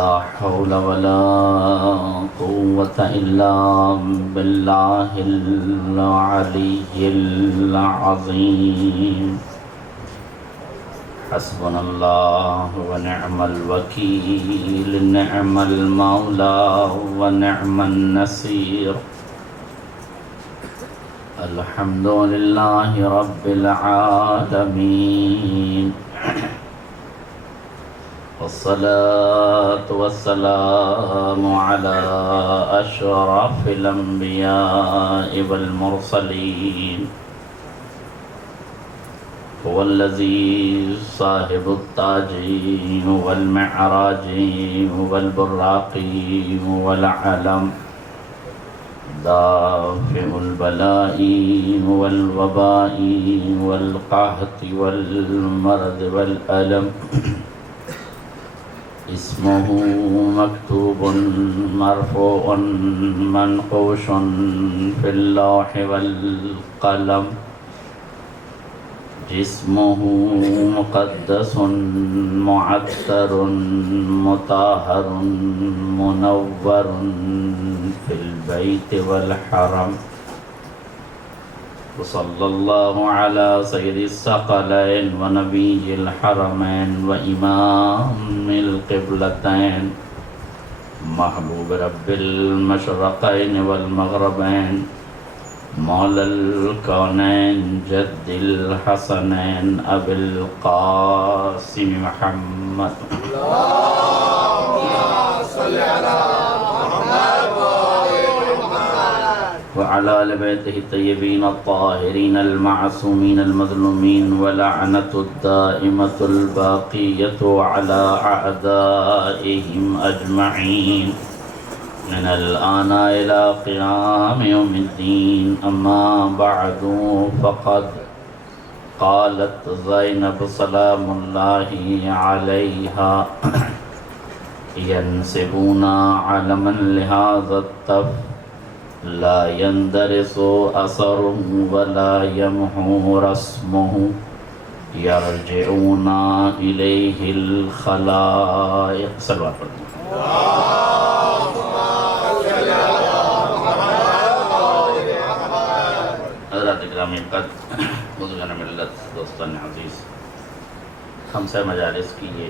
لا حول ولا قوة إلا بالله العلي العظيم حسبنا الله ونعم الوكيل نعم المولى ونعم النصير الحمد لله رب العالمين والصلاة والسلام على أشرف الأنبياء والمرسلين هو الذي صاحب التاج والمعراج والبراق والعلم دافع البلاء والوباء والقحط والمرض والألم اسمه مكتوب مرفوع منقوش في اللوح والقلم جسمه مقدس معطر مطهر منور في البيت والحرم وصلى الله على سيد الثقلين ونبي الحرمين وإمام القبلتين محبوب رب المشرقين والمغربين مولى الكونين جد الحسنين أبي القاسم محمد اللهم صل على وعلى آل بيته الطيبين الطاهرين المعصومين المظلومين ولعنة الدائمة الباقية على أعدائهم أجمعين من الآن إلى قيام يوم الدين أما بعد فقد قالت زينب سلام الله عليها ينسبون علما لهذا الطف لا يندرس أثره ولا يمحو رسمه يرجعون إليه الخلائق صلوات حضرات اکرامی قدر بزرگان ملت دوستان عزیز خمسہ مجالس کی یہ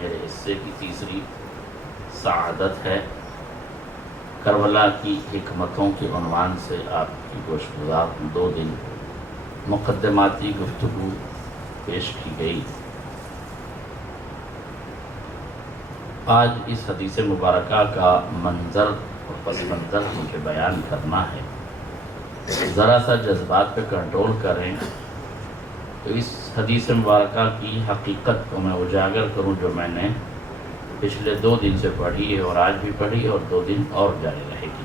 میرے حصے کی تیسری سعادت ہے کربلا کی حکمتوں کے عنوان سے آپ کی گوشگزار 2 دن مقدماتی گفتگو پیش کی گئی۔ آج اس حدیث مبارکہ کا منظر اور پس منظر مجھے بیان کرنا ہے، ذرا سا جذبات پہ کنٹرول کریں تو اس حدیث مبارکہ کی حقیقت کو میں اجاگر کروں جو میں نے پچھلے 2 دن سے پڑھی ہے اور آج بھی پڑھی اور 2 دن اور جاری رہے گی۔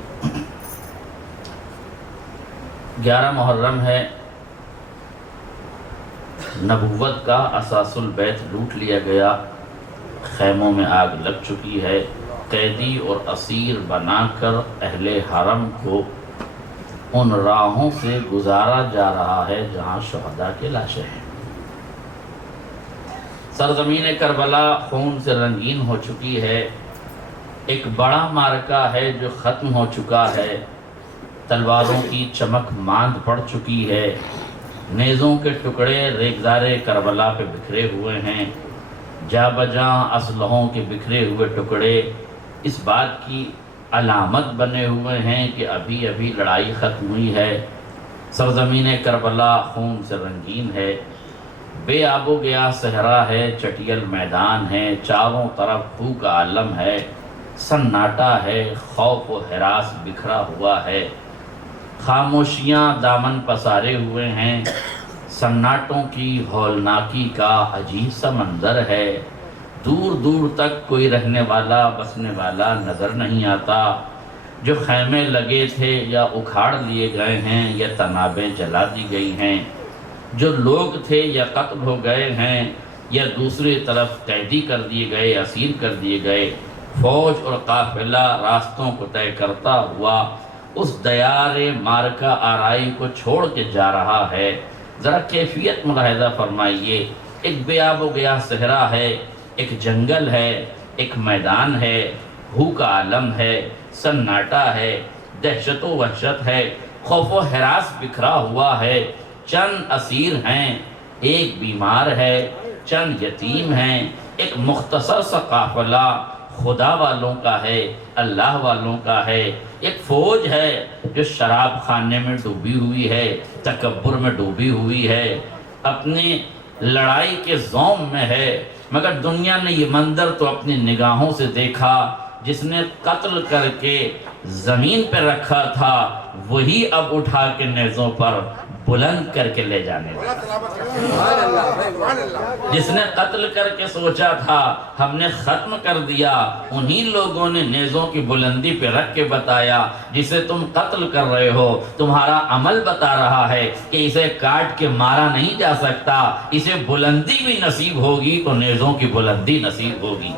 11 محرم ہے، نبوت کا اساس البیت لوٹ لیا گیا، خیموں میں آگ لگ چکی ہے، قیدی اور اسیر بنا کر اہل حرم کو ان راہوں سے گزارا جا رہا ہے جہاں شہداء کے لاشیں ہیں۔ سرزمین کربلا خون سے رنگین ہو چکی ہے، ایک بڑا معرکہ ہے جو ختم ہو چکا ہے، تلواروں کی چمک ماند پڑ چکی ہے، نیزوں کے ٹکڑے ریگزار کربلا پہ بکھرے ہوئے ہیں، جا بجاں اسلحوں کے بکھرے ہوئے ٹکڑے اس بات کی علامت بنے ہوئے ہیں کہ ابھی ابھی لڑائی ختم ہوئی ہے۔ سرزمین کربلا خون سے رنگین ہے، بے آب و گیا صحرا ہے، چٹیل میدان ہے، چاروں طرف خون کا عالم ہے، سناٹا ہے، خوف و ہراس بکھرا ہوا ہے، خاموشیاں دامن پسارے ہوئے ہیں، سناٹوں کی ہولناکی کا عجیب سا منظر ہے، دور دور تک کوئی رہنے والا بسنے والا نظر نہیں آتا، جو خیمے لگے تھے یا اکھاڑ لیے گئے ہیں یا تنابیں جلا دی گئی ہیں، جو لوگ تھے یا قتل ہو گئے ہیں یا دوسری طرف قیدی کر دیے گئے، اسیر کر دیے گئے، فوج اور قافلہ راستوں کو طے کرتا ہوا اس دیار مارکہ آرائی کو چھوڑ کے جا رہا ہے۔ ذرا کیفیت ملاحظہ فرمائیے، ایک بے آب و گیا صحرا ہے، ایک جنگل ہے، ایک میدان ہے، ہو کا عالم ہے، سناٹا ہے، دہشت و وحشت ہے، خوف و ہراس بکھرا ہوا ہے، چند اسیر ہیں، ایک بیمار ہے، چند یتیم ہیں، ایک مختصر سا قافلہ خدا والوں کا ہے، اللہ والوں کا ہے، ایک فوج ہے جو شراب خانے میں ڈوبی ہوئی ہے، تکبر میں ڈوبی ہوئی ہے، اپنی لڑائی کے زوم میں ہے، مگر دنیا نے یہ منظر تو اپنی نگاہوں سے دیکھا، جس نے قتل کر کے زمین پہ رکھا تھا وہی اب اٹھا کے نیزوں پر بلند کر کے لے جانے لگا۔ جس نے قتل کر کے سوچا تھا ہم نے ختم کر دیا، انہی لوگوں نے نیزوں کی بلندی پہ رکھ کے بتایا جسے تم قتل کر رہے ہو تمہارا عمل بتا رہا ہے کہ اسے کاٹ کے مارا نہیں جا سکتا، اسے بلندی بھی نصیب ہوگی تو نیزوں کی بلندی نصیب ہوگی۔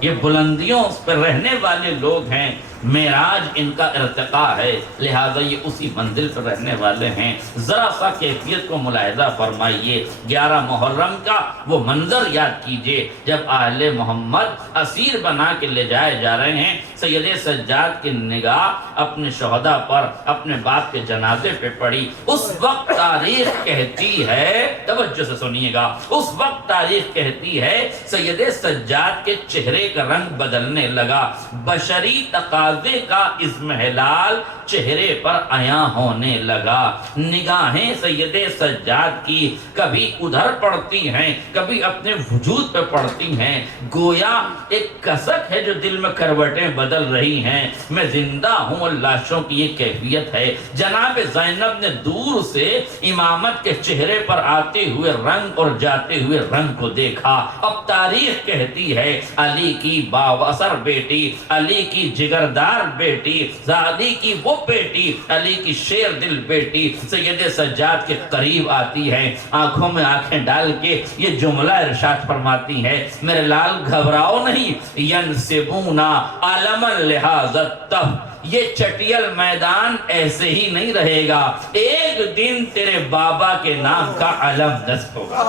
یہ بلندیوں پر رہنے والے لوگ ہیں، معراج ان کا ارتقاء ہے، لہذا یہ اسی منزل پر رہنے والے ہیں۔ ذرا سا کیفیت کو ملاحظہ فرمائیے، 11 محرم کا وہ منظر یاد کیجئے جب اہل محمد اسیر بنا کے لے جائے جا رہے ہیں، سید سجاد کی نگاہ اپنے شہداء پر، اپنے باپ کے جنازے پہ پڑی۔ اس وقت تاریخ کہتی ہے، توجہ سے سنیے گا، اس وقت تاریخ کہتی ہے سید سجاد کے چہرے کا رنگ بدلنے لگا، بشری تقاضے کا اضمحلال چہرے پر عیاں ہونے لگا۔ نگاہیں سید سجاد کی کبھی ادھر پڑتی ہیں، کبھی اپنے وجود پہ پڑتی ہیں، گویا ایک کسک ہے جو دل میں کروٹیں بدل رہی ہیں، میں زندہ ہوں اور لاشوں کی یہ کیفیت ہے۔ جناب زینب نے دور سے امامت کے چہرے پر آتے ہوئے رنگ اور جاتے ہوئے رنگ کو دیکھا۔ اب تاریخ کہتی ہے علی کی باوثر بیٹی، علی کی جگردار بیٹی، علی کی وہ بیٹی، علی کی شیر دل بیٹی سید سجاد کے قریب آتی ہے، آنکھوں میں آنکھیں ڈال کے یہ جملہ ارشاد فرماتی ہے، میرے لال گھبراؤ نہیں، ینسبونا علما لہذا یہ چٹیل میدان ایسے ہی نہیں رہے گا، ایک دن تیرے بابا کے نام کا علم نصب ہوگا۔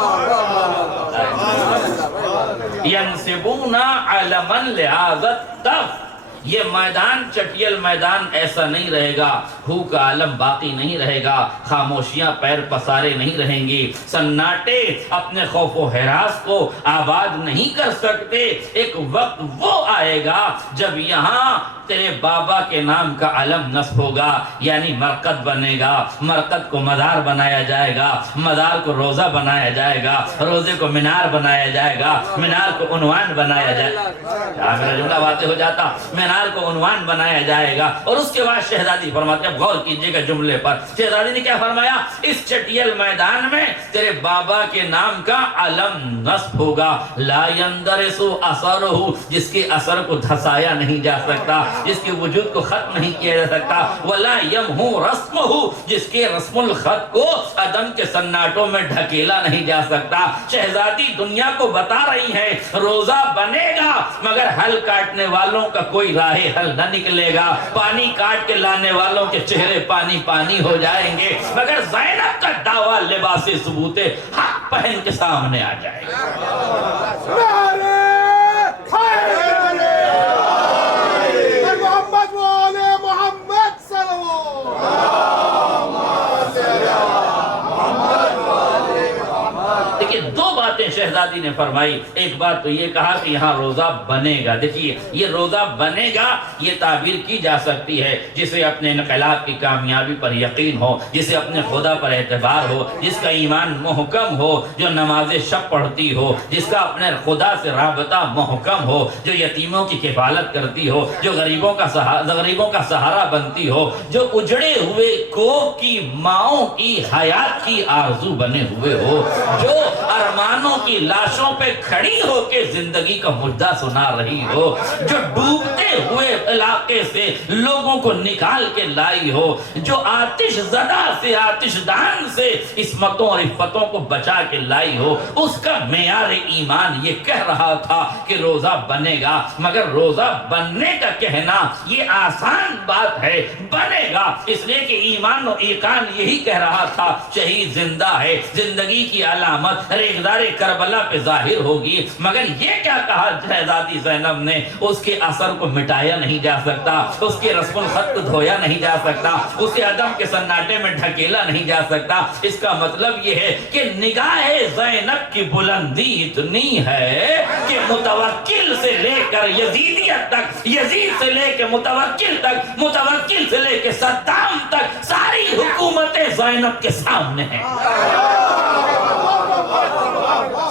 ینسبونا علما لہذا یہ میدان چٹیل میدان ایسا نہیں رہے گا، ہو کا عالم باقی نہیں رہے گا، خاموشیاں پیر پسارے نہیں رہیں گی، سناٹے اپنے خوف و ہراس کو آباد نہیں کر سکتے۔ ایک وقت وہ آئے گا جب یہاں تیرے بابا کے نام کا علم نصب ہوگا، یعنی مرقد بنے گا، مرقد کو مزار بنایا جائے گا، مزار کو روزہ بنایا جائے گا، روزے کو مینار بنایا جائے گا، مینار کو عنوان بنایا جائے گا، میرا جملہ واضح ہو جاتا، مینار کو عنوان بنایا جائے گا۔ اور اس کے بعد شہزادی فرماتے ہیں، اب غور کیجئے گا جملے پر، شہزادی نے کیا فرمایا، اس چٹیل میدان میں تیرے بابا کے نام کا علم نصب ہوگا، لا يندرس اثرہ، جس کے اثر کو دھسایا نہیں جا سکتا، جس کے وجود کو ختم نہیں کیا جا سکتا، ولا یمحو رسمہ، جس کے رسم الخط کو عدم کے سناٹوں میں ڈھکیلا نہیں جا سکتا۔ شہزادی دنیا کو بتا رہی ہے روزہ بنے گا مگر حل کاٹنے والوں کا کوئی راہ حل نہ نکلے گا، پانی کاٹ کے لانے والوں کے چہرے پانی پانی ہو جائیں گے، مگر زینب کا دعویٰ لباس ثبوت حق پہن کے سامنے آ جائے گا۔ دو باتیں شہزادی نے فرمائی، ایک بات تو یہ کہا کہ یہاں روزہ بنے گا۔ دیکھیے یہ روزہ بنے گا یہ تعبیر کی جا سکتی ہے جسے اپنے انقلاب کی کامیابی پر یقین ہو، جسے اپنے خدا پر اعتبار ہو، جس کا ایمان محکم ہو، جو نماز شب پڑھتی ہو، جس کا اپنے خدا سے رابطہ محکم ہو، جو یتیموں کی کفالت کرتی ہو، جو غریبوں کا سہارا بنتی ہو، جو اجڑے ہوئے کوہ کی ماؤں کی حیات کی آرزو بنے ہوئے ہو، جو ارمانوں کی لاشوں پہ کھڑی ہو کے زندگی کا مجدہ سنا رہی ہو، جو ڈوبتے ہوئے علاقے سے لوگوں کو نکال کے لائی ہو، جو آتش زدہ سے آتش دان سے عصمتوں اور عفتوں کو بچا کے لائی ہو، اس کا معیار ایمان یہ کہہ رہا تھا کہ روزہ بنے گا، مگر روزہ بننے کا کہنا یہ آسان بات ہے، بنے گا اس لیے کہ ایمان و ایقان یہی کہہ رہا تھا شہید زندہ ہے، زندگی کی علامت ریزدار کربلا کربلا پہ ظاہر ہوگی، مگر یہ کیا کہا شہزادی زینب نے، اس کے اثر کو مٹایا نہیں جا سکتا، اس کے رسم الخط کو دھویا نہیں جا سکتا، اسے عدم کے سناٹے میں ڈھکیلا نہیں جا سکتا۔ اس کا مطلب یہ ہے کہ نگاہ زینب کی بلندی اتنی ہے کہ متوکل سے لے کر یزیدیت تک، یزید سے لے کے متوکل تک، متوکل سے لے کے صدام تک ساری حکومتیں زینب کے سامنے ہیں،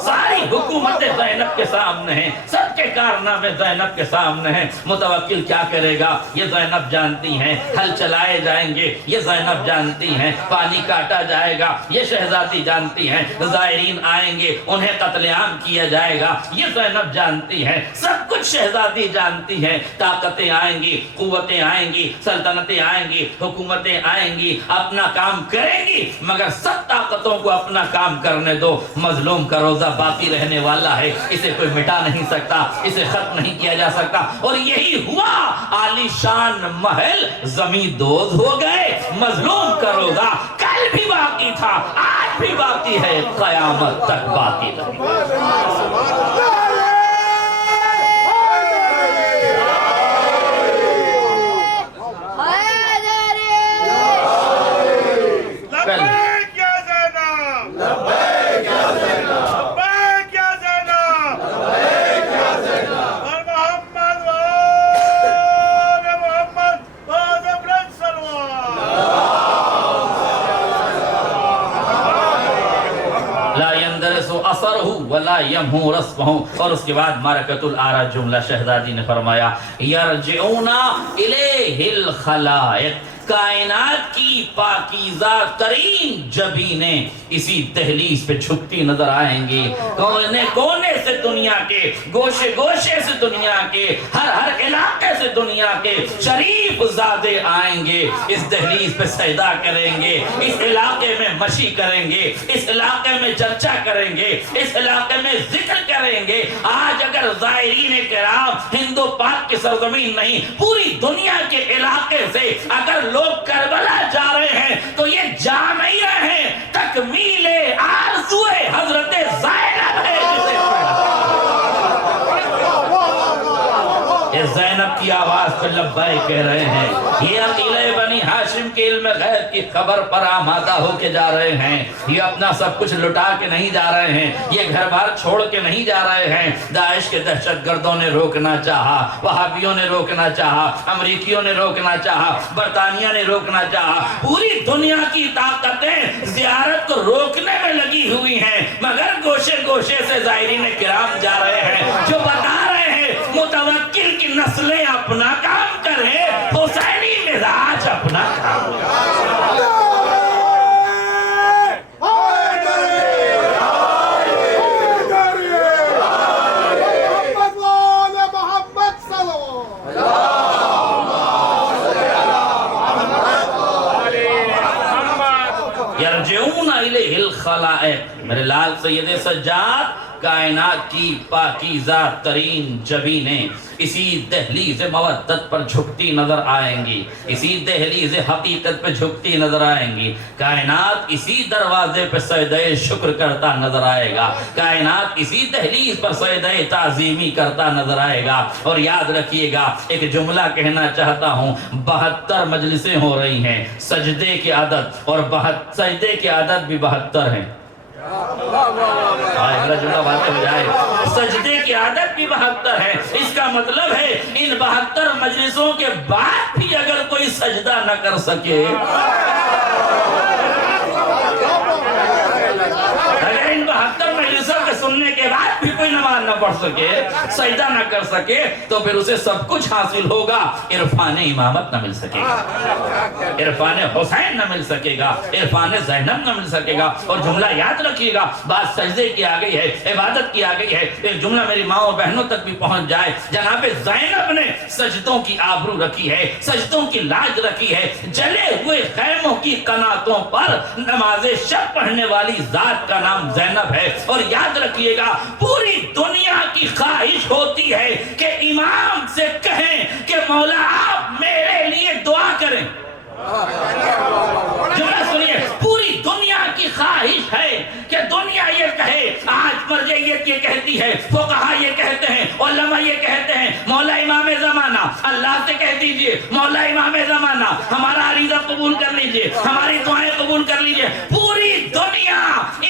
ساری حکومتیں زینب کے سامنے ہیں، سب کے کارنامے زینب کے سامنے ہیں۔ متوکل کیا کرے گا یہ زینب جانتی ہیں، ہل چلائے جائیں گے یہ زینب جانتی ہیں، پانی کاٹا جائے گا یہ شہزادی جانتی ہیں، زائرین آئیں گے انہیں قتل عام کیا جائے گا یہ زینب جانتی ہیں، سب کچھ شہزادی جانتی ہیں۔ طاقتیں آئیں گی، قوتیں آئیں گی، سلطنتیں آئیں گی، حکومتیں آئیں گی، اپنا کام کریں گی، مگر سب طاقتوں کو اپنا کام کرنے دو، مظلوم کا روزہ باقی رہنے والا ہے، اسے کوئی مٹا نہیں سکتا، اسے ختم نہیں کیا جا سکتا۔ اور یہی ہوا، عالی شان محل زمین دوز ہو گئے، مظلوم کا روزہ کل بھی باقی تھا، آج بھی باقی ہے، قیامت تک باقی رہے۔ ولا یمحو رسمہ، اور اس کے بعد معرکۃ الآرا جملہ شہزادی نے فرمایا یرجعون الیہ الخلائق، کائنات کی پاکیزہ ترین جبینیں اسی دہلیز پہ جھکتی نظر آئیں گی، کونے کونے سے دنیا کے، گوشے گوشے سے دنیا کے، ہر علاقے سے دنیا کے شریف زادے آئیں گے، اس دہلیز پہ سجدہ کریں گے، اس علاقے میں مشی کریں گے، اس علاقے میں چرچا کریں گے، اس علاقے میں ذکر کریں گے۔ آج اگر زائرین کرام ہند و پاک کی سرزمین نہیں، پوری دنیا کے علاقے سے اگر لوگ کربلا جا رہے ہیں تو یہ جا نہیں رہے ہیں، تکمیل آرزو حضرت زینب ہے جسے یہ زینب کی آواز پہ لبیک کہہ رہے ہیں۔ یہ عقیلہ بنی ہاشم کے علم غیب کی خبر پر آمادہ ہو کے جا رہے ہیں، یہ اپنا سب کچھ لٹا کے نہیں جا رہے ہیں، یہ گھر بار چھوڑ کے نہیں جا رہے ہیں۔ داعش کے دہشت گردوں نے روکنا چاہا، وہابیوں نے روکنا چاہا، امریکیوں نے روکنا چاہا، برطانیہ نے روکنا چاہا، پوری دنیا کی طاقتیں زیارت کو روکنے میں لگی ہوئی ہیں، مگر گوشے گوشے سے زائرین کرام جا رہے ہیں جو بتا رہے ہیں متوکل کی نسلیں اپنا کام کریں، حسینی مزاج اپنا کام کریں۔ یرجعون الیہ الخلائق، میرے لال سید سجاد، کائنات کی پاکیزہ ترین جبینیں اسی دہلیز مودت پر جھکتی نظر آئیں گی، اسی دہلیز حقیقت پہ جھکتی نظر آئیں گی، کائنات اسی دروازے پہ سجدہ شکر کرتا نظر آئے گا، کائنات اسی دہلیز پر سجدہ تعظیمی کرتا نظر آئے گا۔ اور یاد رکھیے گا، ایک جملہ کہنا چاہتا ہوں، 72 مجلسیں ہو رہی ہیں، سجدے کی عدد اور سجدے کی عدد بھی 72 ہیں۔ جملہ واضح ہو جائے، سجدے کی عادت بھی 72 ہے، اس کا مطلب ہے ان 72 مجلسوں کے بعد بھی اگر کوئی سجدہ نہ کر سکے، اگر ان 72 مجلسوں کے سننے کے بعد بھی کوئی نماز نہ پڑھ سکے، سجدہ نہ کر سکے، تو پھر اسے سب کچھ حاصل ہوگا، عرفان امامت نہ مل سکے گا، عرفان حسین نہ مل سکے گا، عرفان زینب نہ مل سکے گا۔ اور جملہ یاد رکھیے گا، بات سجدے کی آ گئی ہے، عبادت کی آ گئی ہے، ایک جملہ میری ماں اور بہنوں تک بھی پہنچ جائے، جناب زینب نے سجدوں کی آبرو رکھی ہے، سجدوں کی لاج رکھی ہے، جلے ہوئے خیموں کی قناتوں پر نماز شب پڑھنے والی ذات کا نام زینب ہے۔ اور یاد رکھیے گا، پوری دنیا کی خواہش ہوتی ہے کہ امام سے کہیں کہ مولا آپ میرے لیے دعا کریں۔ جملہ سنیے، پوری دنیا کی کی خواہش ہے کہ دنیا یہ کہے، آج مرجعیت یہ کہتی ہے، فقہا یہ کہتے ہیں، علماء یہ کہتے ہیں مولا امام زمانہ، اللہ سے کہہ دیجئے مولا امام زمانہ ہمارا عریضہ قبول کر لیجئے، ہماری دعائیں قبول کر لیجئے۔ پوری دنیا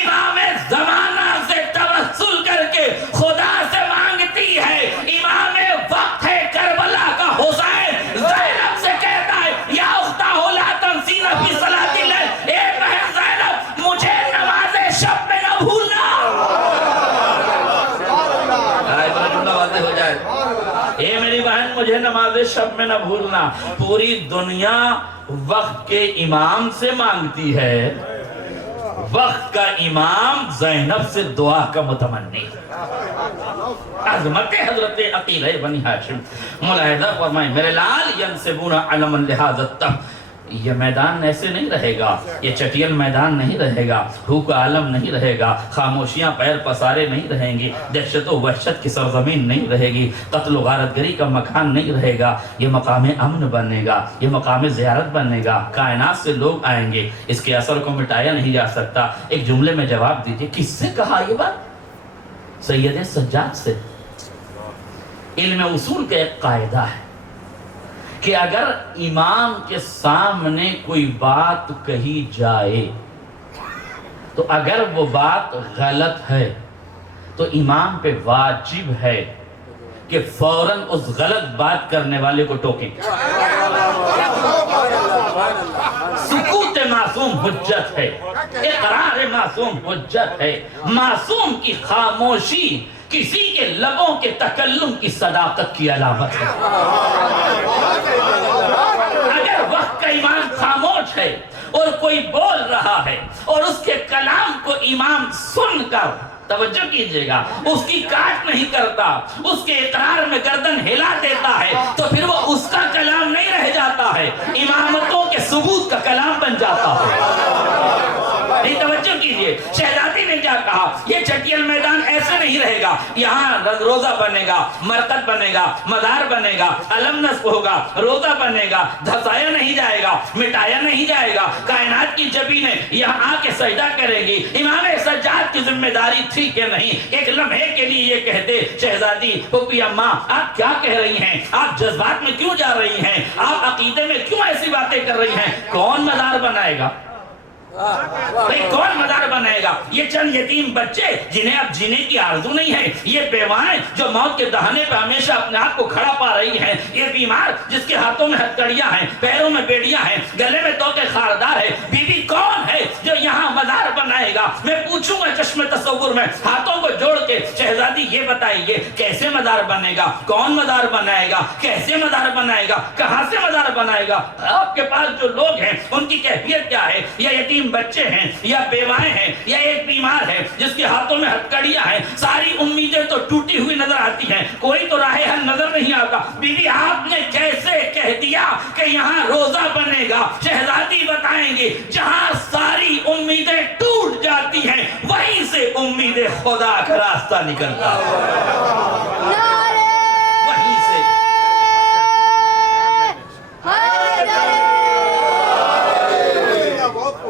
امام زمانہ سے توسل کر کے خدا سے مانگتی ہے۔ امام وقت ہے کربلا کا حسین زینب سے کہتا ہے یا اختہ لا تنسین فی صلاۃ اللیل، اے بہن زینب مجھے نماز شب میں نہ بھولنا۔ واضح ہو جائے، اے میری بہن مجھے نماز شب میں نہ بھولنا۔ پوری دنیا وقت کے امام سے مانگتی ہے، وقت کا امام زینب سے دعا کا متمنی۔ عظمت حضرت عقیل بنی ہاشم، ملاحظہ فرمائیں میرے لال ینسبون علم لہذا التف، یہ میدان ایسے نہیں رہے گا، یہ چٹیل میدان نہیں رہے گا، بھوک عالم نہیں رہے گا، خاموشیاں پیر پسارے نہیں رہیں گی، دہشت و وحشت کی سرزمین نہیں رہے گی، قتل و غارت گری کا مکان نہیں رہے گا، یہ مقام امن بنے گا، یہ مقام زیارت بنے گا، کائنات سے لوگ آئیں گے، اس کے اثر کو مٹایا نہیں جا سکتا۔ ایک جملے میں جواب دیجئے کس سے کہا یہ بات؟ سید سجاد سے۔ علم اصول کا ایک قاعدہ ہے کہ اگر امام کے سامنے کوئی بات کہی جائے تو اگر وہ بات غلط ہے تو امام پہ واجب ہے کہ فوراً اس غلط بات کرنے والے کو ٹوکیں۔ سکوت معصوم حجت ہے، اقرار معصوم حجت ہے، معصوم کی خاموشی کسی کے لبوں کے تکلم کی صداقت کی علامت ہے۔ اگر وقت کا امام خاموش ہے اور کوئی بول رہا ہے اور اس کے کلام کو امام سن کر، توجہ کیجئے گا، اس کی کاٹ نہیں کرتا، اس کے اقرار میں گردن ہلا دیتا ہے، تو پھر وہ اس کا کلام نہیں رہ جاتا ہے، امامتوں کے ثبوت کا کلام بن جاتا ہے۔ توجہ کیجئے، شہزادی نے کیا کہا، یہ چٹیل میدان ایسے نہیں رہے گا، یہاں روزہ بنے گا، مرقد بنے گا، مزار بنے گا، علم نصب ہوگا، روزہ بنے گا، دھسایا نہیں جائے گا، مٹایا نہیں جائے گا، کائنات کی جبینیں یہاں آ کے سجدہ کریں گی۔ امام سجاد کی ذمہ داری تھی کہ نہیں؟ ایک لمحے کے لیے یہ کہتے شہزادی پھوپھی اماں آپ کیا کہہ رہی ہیں، آپ جذبات میں کیوں جا رہی ہیں، آپ عقیدے میں کیوں ایسی باتیں کر رہی ہیں؟ کون مزار بنائے گا؟ کون مزار بنائے گا؟ یہ چند یتیم بچے جنہیں اب جینے کی آرزو نہیں ہے، یہ بیوائیں جو موت کے دہانے پہ ہمیشہ اپنے آپ کو کھڑا پا رہی ہیں، یہ بیمار جس کے ہاتھوں میں ہتکڑیاں ہیں، پیروں میں بیڑیاں ہیں، گلے میں توقے خاردار ہے، بیوی کون ہے جو یہاں مزار بنائے گا؟ میں پوچھوں گا چشم تصور میں ہاتھوں کو جوڑ کے شہزادی یہ بتائیے کیسے مزار بنے گا، کون مزار بنائے گا، کیسے مزار بنائے گا، کہاں سے مزار بنائے گا؟ آپ کے پاس جو لوگ ہیں ان کی کیفیت کیا ہے؟ یا یتیم بچے ہیں، یا بیوائیں ہیں، یا ایک بیمار ہے جس کے ہاتھوں میں ہتکڑیاں ہیں، ساری امیدیں تو ٹوٹی ہوئی نظر آتی ہیں، کوئی تو راہ حل نظر نہیں آتا۔ بیوی آپ نے کیسے کہہ دیا کہ یہاں روزہ بنے گا؟ شہزادی بتائیں گے جہاں ساری امیدیں ٹوٹ جاتی ہیں وہیں سے امید خدا کا راستہ نکلتا ہے، وہیں سے۔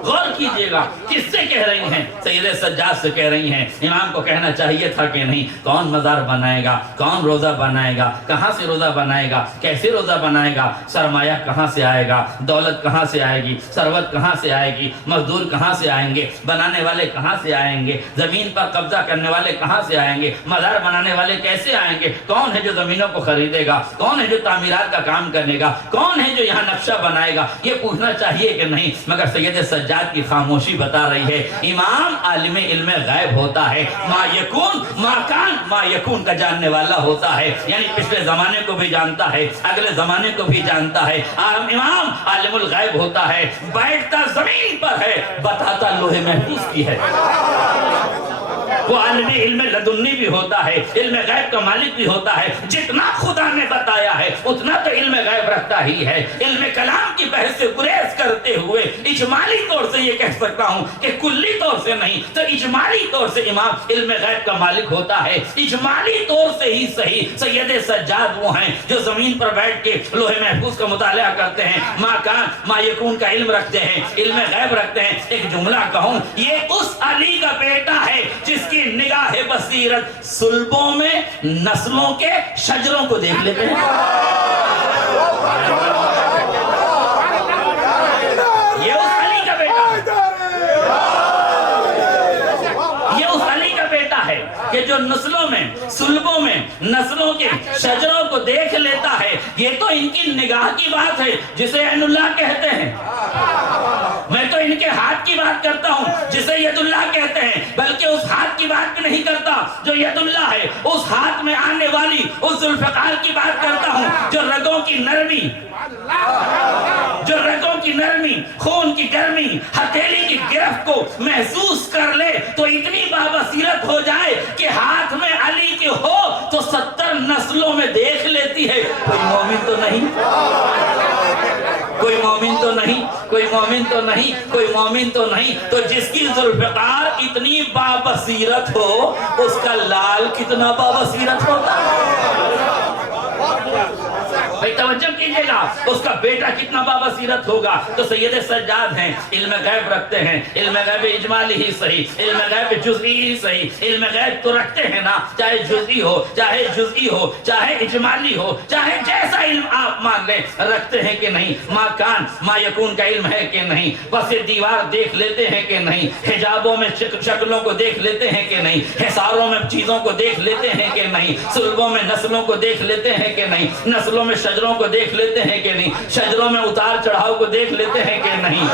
غور کیجئے گا کس سے کہہ رہی ہیں؟ سید سجاد سے کہہ رہی ہیں۔ امام کو کہنا چاہیے تھا کہ نہیں، کون مزار بنائے گا، کون روزہ بنائے گا، کہاں سے روزہ بنائے گا، کیسے روزہ بنائے گا، سرمایہ کہاں سے آئے گا، دولت کہاں سے آئے گی، ثروت کہاں سے آئے گی، مزدور کہاں سے آئیں گے، بنانے والے کہاں سے آئیں گے، زمین پر قبضہ کرنے والے کہاں سے آئیں گے، مزار بنانے والے کیسے آئیں گے، کون ہے جو زمینوں کو خریدے گا، کون ہے جو تعمیرات کا کام کرنے گا، کون ہے جو یہاں نقشہ بنائے گا، یہ پوچھنا چاہیے کہ نہیں؟ مگر سید سجاد کی خاموشی بتا رہی ہے امام عالم علم غیب ہوتا ہے، ما یکون ما کان ما یکون کا جاننے والا ہوتا ہے، یعنی پچھلے زمانے کو بھی جانتا ہے، اگلے زمانے کو بھی جانتا ہے۔ امام عالم الغیب ہوتا ہے، بیٹھتا زمین پر ہے، بتاتا لوح محفوظ کی ہے۔ وہ عالم علم لدنی بھی ہوتا ہے، علم غیب کا مالک بھی ہوتا ہے. جتنا خدا نے بتایا ہے اتنا تو علم غیب رکھتا ہی ہے. علم کلام کی بحث سے گریز کرتے ہوئے اجمالی طور سے یہ کہہ سکتا ہوں کہ کلی طور سے نہیں تو اجمالی طور سے امام علم غیب کا مالک ہوتا ہے. اجمالی طور سے ہی صحیح سید سجاد وہ ہیں جو زمین پر بیٹھ کے لوح محفوظ کا مطالعہ کرتے ہیں، ما کان ما یکون کا علم رکھتے ہیں، علم غیب رکھتے ہیں. ایک جملہ کہوں، یہ اس علی کا بیٹا ہے جس کی نگاہ بصیرت صلبوں میں نسلوں کے شجروں کو دیکھ لیتے ہیں. یہ اس علی کا بیٹا ہے کہ جو نسلوں میں صلبوں میں نسلوں کے شجروں کو دیکھ لیتا ہے. یہ تو ان کی نگاہ کی بات ہے جسے عین اللہ کہتے ہیں. میں تو ان کے ہاتھ کی بات کرتا ہوں جسے ید اللہ کہتے ہیں، بلکہ اس ہاتھ کی بات بھی نہیں کرتا جو ید اللہ ہے. اس ہاتھ میں آنے والی اس ذوالفقار کی بات کرتا ہوں جو رگوں کی نرمی خون کی گرمی ہتھیلی کی گرفت کو محسوس کر لے تو اتنی بابصیرت ہو جائے کہ ہاتھ میں علی کے ہو تو 70 نسلوں میں دیکھ لیتی ہے. کوئی مومن تو نہیں، کوئی مومن تو نہیں، کوئی مومن تو نہیں، کوئی مومن تو نہیں. تو جس کی ذوالفقار اتنی بابصیرت ہو اس کا لال کتنا بابصیرت ہوتا ہے. بھئی توجہ کیجئے گا، اس کا بیٹا کتنا بابصیرت ہوگا. تو سید سجاد ہیں، علم غیب رکھتے ہیں. علم غیب اجمالی ہی صحیح، علم غیب جزئی ہی صحیح. علم غیب تو رکھتے ہیں نا، چاہے جزئی ہو، چاہے جزئی ہو، چاہے اجمالی ہو، چاہے جیسا علم آپ مان لیں. رکھتے ہیں کہ نہیں؟ ما کان ما یکون کا علم ہے کہ نہیں؟ بس دیوار دیکھ لیتے ہیں کہ نہیں؟ حجابوں میں شکلوں کو دیکھ لیتے ہیں کہ نہیں؟ حصاروں میں چیزوں کو دیکھ لیتے ہیں کہ نہیں؟ صلبوں میں نسلوں کو دیکھ لیتے ہیں کہ نہیں؟ نسلوں میں شجروں کو دیکھ لیتے ہیں کہ نہیں؟ شجروں میں اتار چڑھاؤ کو دیکھ لیتے ہیں کہ نہیں؟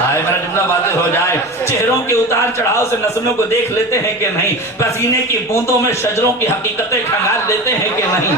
آئے میرا جملہ واضح ہو جائے. چہروں کے اتار چڑھاؤ سے نسلوں کو دیکھ لیتے ہیں کہ نہیں؟ پسینے کی بوندوں میں شجروں کی حقیقتیں کھنگال لیتے ہیں کہ نہیں؟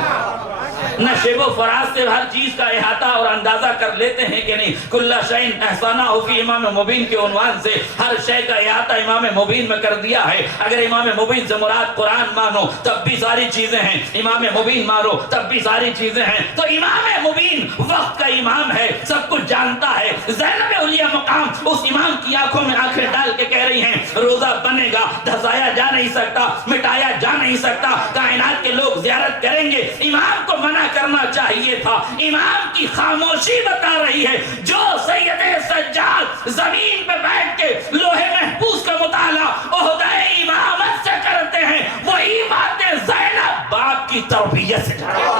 نشیب و فراز سے ہر چیز کا احاطہ اور اندازہ کر لیتے ہیں کہ نہیں؟ کل شیء احصانہ فی امام مبین کے عنوان سے ہر شے کا احاطہ امام مبین میں کر دیا ہے. اگر امام مبین سے مراد قرآن مانو تب بھی ساری چیزیں ہیں، امام مبین مانو تب بھی ساری چیزیں ہیں. تو امام مبین وقت کا امام ہے، سب کچھ جانتا ہے. زینب علیہ مقام اس امام کی آنکھوں میں آنکھیں ڈال کے کہہ رہی ہیں روزہ بنے گا، دھسایا جا نہیں سکتا، مٹایا جا نہیں سکتا، کائنات کے لوگ زیارت کریں گے. امام کو منع کرنا چاہیے تھا. امام کی خاموشی بتا رہی ہے جو سید سجاد زمین پہ بیٹھ کے لوح محفوظ کا مطالعہ عہدہ امامت سے کرتے ہیں، وہی باتیں زینب باپ کی تربیت سے کرتے ہیں.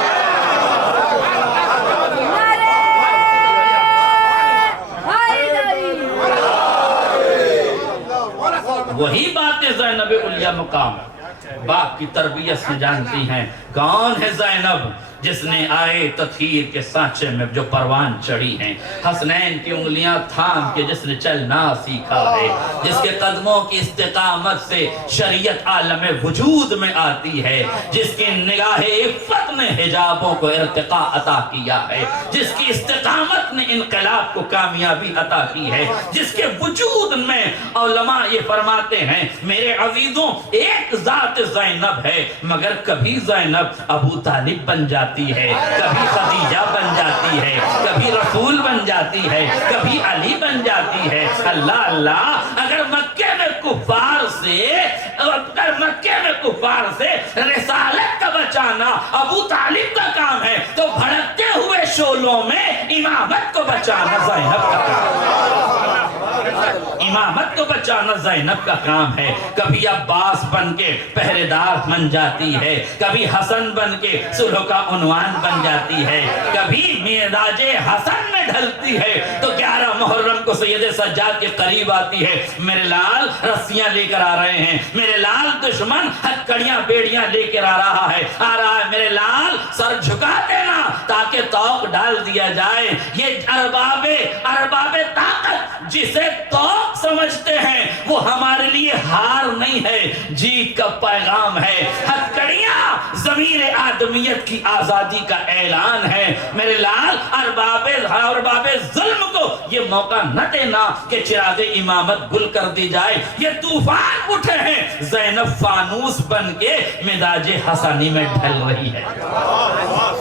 وہی باتیں زینب علیہ مقام باپ کی تربیت سے جانتی ہیں. کون ہے زینب؟ جس نے آئے تطہیر کے سانچے میں جو پروان چڑھی ہیں، حسنین کی انگلیاں تھام کے جس نے چلنا سیکھا ہے، جس کے قدموں کی استقامت سے شریعت عالم وجود میں آتی ہے، جس کی نگاہ عفت نے حجابوں کو ارتقاء عطا کیا ہے، جس کی استقامت نے انقلاب کو کامیابی عطا کی ہے، جس کے وجود میں علماء یہ فرماتے ہیں میرے عزیزوں ایک ذات زینب ہے، مگر کبھی زینب ابو طالب بن جاتی ہے، کبھی خدیجہ بن جاتی ہے، کبھی رسول بن جاتی ہے، کبھی علی بن جاتی ہے. اللہ اللہ، اگر مکے میں کفار سے رسالت کا بچانا ابو طالب کا کام ہے تو بھڑکتے ہوئے شعلوں میں امامت کو بچانا زینب کا کام ہے. امامت کو بچانا زینب کا کام ہے. کبھی عباس بن کے پہرے دار بن جاتی ہے، کبھی حسن بن کے صلح کا عنوان بن جاتی ہے، کبھی معراج حسن میں ڈھلتی ہے تو 11 محرم کو سید سجاد کے قریب آتی ہے. میرے لال رسیاں لے کر آ رہے ہیں، میرے لال دشمن ہتھکڑیاں بیڑیاں لے کر آ رہا ہے، میرے لال سر جھکا دینا تاکہ توق ڈال دیا جائے. یہ ارباب طاقت جسے توق سمجھتے ہیں وہ ہمارے لیے ہار نہیں ہے، جیت کا پیغام ہے. ہتھکڑیاں ضمیر آدمیت کی آزادی کا اعلان ہے۔ میرے لال، ارباب ظلم کو یہ موقع نہ دینا کہ چراغ امامت گل کر دی جائے۔ یہ طوفان اٹھے ہیں، زینب فانوس بن کے مزاج حسنی میں ڈھل رہی ہے۔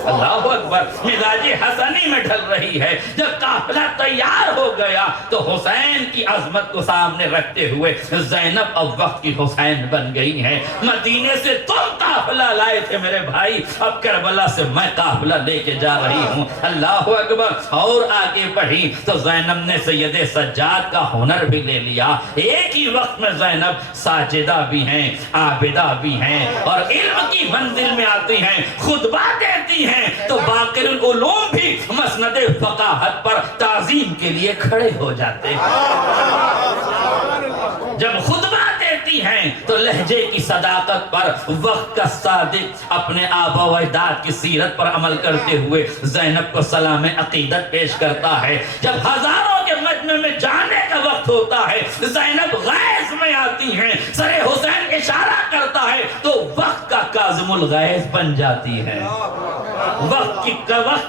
اللہ اکبر، مزاج حسنی میں ڈھل رہی ہے۔ جب قافلہ تیار ہو گیا تو حسین کی عظمت کو سامنے رکھتے ہوئے زینب اب وقت کی حسین بن گئی ہیں۔ مدینے سے تم قافلہ لائے تھے میرے بھائی، اب کربلا سے میں قافلہ لے کے جا رہی ہوں۔ اللہ اکبر۔ اور آگے بڑھی تو زینب نے سید سجاد کا ہنر بھی لے لیا۔ ایک ہی وقت میں زینب ساجدہ بھی ہیں، عابدہ بھی ہیں، اور علم کی منزل میں آتی ہیں، خطبہ دیتی ہیں تو باقر العلوم بھی مسند فقاہت پر تعظیم کے لیے کھڑے ہو جاتے ہیں۔ جب خطبہ دیتی ہیں تو لہجے کی صداقت پر وقت کا صادق اپنے آبا و اجداد کی سیرت پر عمل کرتے ہوئے زینب کو سلام عقیدت پیش کرتا ہے۔ جب ہزاروں کے مجمع میں جانے کا وقت ہوتا ہے، زینب غیظ میں آتی ہیں، سر حسین اشارہ کرتا ہے تو وقت کا کاظم الغیظ بن جاتی ہے۔ وقت